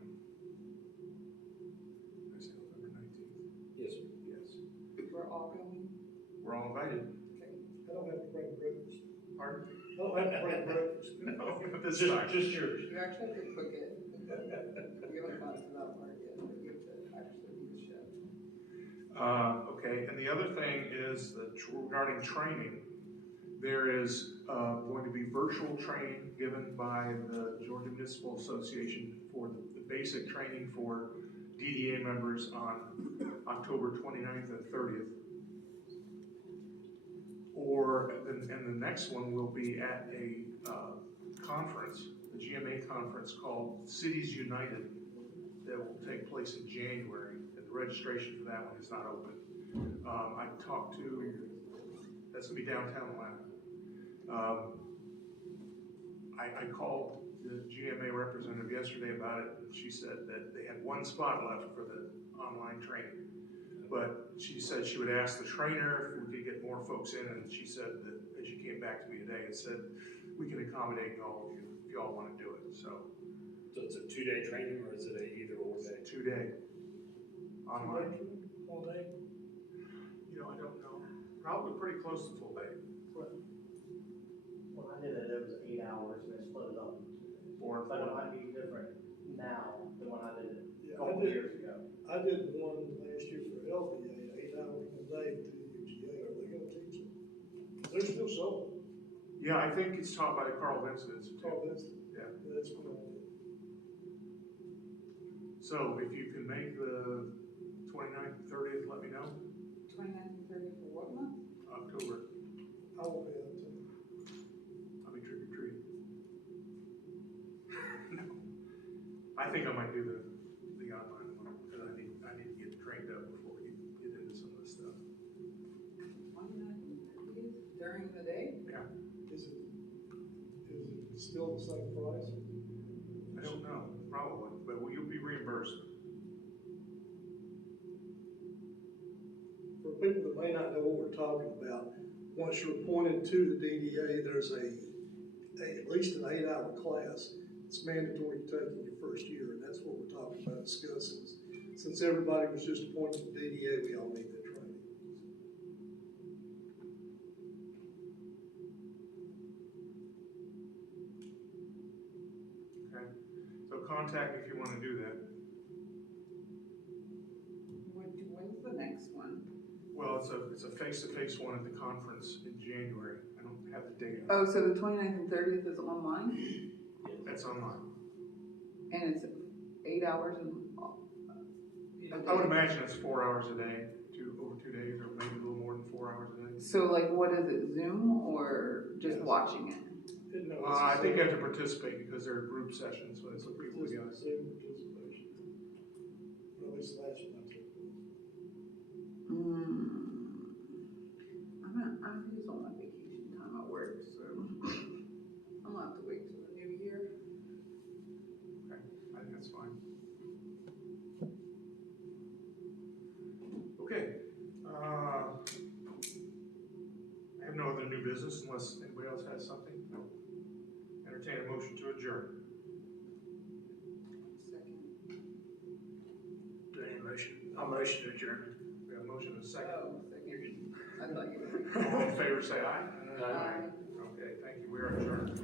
Did I say November 19th? Yes, sir. Yes. We're all going? We're all invited. I don't have to bring breakfast. Pardon? I don't have to bring breakfast. No, this time. Just yours. You actually have to cook it. We haven't got to that part yet, but you have to actually be the chef. Okay, and the other thing is that regarding training, there is going to be virtual training given by the Georgia Municipal Association for the basic training for DDA members on October 29th and 30th. And the next one will be at a conference, the GMA conference called Cities United, that will take place in January. And the registration for that one is not open. I talked to, that's gonna be downtown Atlanta. I called the GMA representative yesterday about it, and she said that they had one spot left for the online training. But she said she would ask the trainer if we could get more folks in, and she said that, as she came back to me today, and said, we can accommodate all of you if you all wanna do it, so. So it's a 2-day training, or is it a either or day? 2-day. Online. All day. You know, I don't know, probably pretty close to full day. When I did it, it was 8 hours and they split it up. Or But it might be different now than when I did it Yeah, a couple years ago. I did one last year for LDA, 8 hours a day through UGA. Are they gonna teach it? They're still showing. Yeah, I think it's taught by the Carl Vincent Institute. Oh, that's, Yeah. that's what I did. So if you can make the 29th, 30th, let me know. 29th and 30th for what month? October, I will be out too. I'll be trick or treating. No. I think I might do the online one, because I need to get trained up before we get into some of this stuff. 29th and 30th during the day? Yeah, Is it still the same price? I don't know, probably, but you'll be reimbursed. For people that may not know what we're talking about, once you're appointed to the DDA, there's at least an 8-hour class. It's mandatory to take in your first year, and that's what we're talking about discussing. Since everybody was just appointed to DDA, we all need that training. Okay, so contact me if you want to do that. When's the next one? Well, it's a face-to-face one at the conference in January. I don't have the date. Oh, so the 29th and 30th is online? That's online. And it's 8 hours and. I would imagine it's 4 hours a day, over 2 days, or maybe a little more than 4 hours a day. So like, what is it, Zoom or just Yes. watching it? No, I think you have to participate because they're group sessions, so it's a people together. Zoom participation. Or at least last one I took. I'm using all my vacation time at work, so I'm gonna have to wait till the new year. Okay, I think that's fine. Okay, I have no other new business unless anybody else has something. Entertain a motion to adjourn. Second. Do any motion? I'll motion to adjourn. We have a motion and a second. Oh, second. I thought you were. All in favor, say aye. Aye. Okay, thank you. We are adjourned.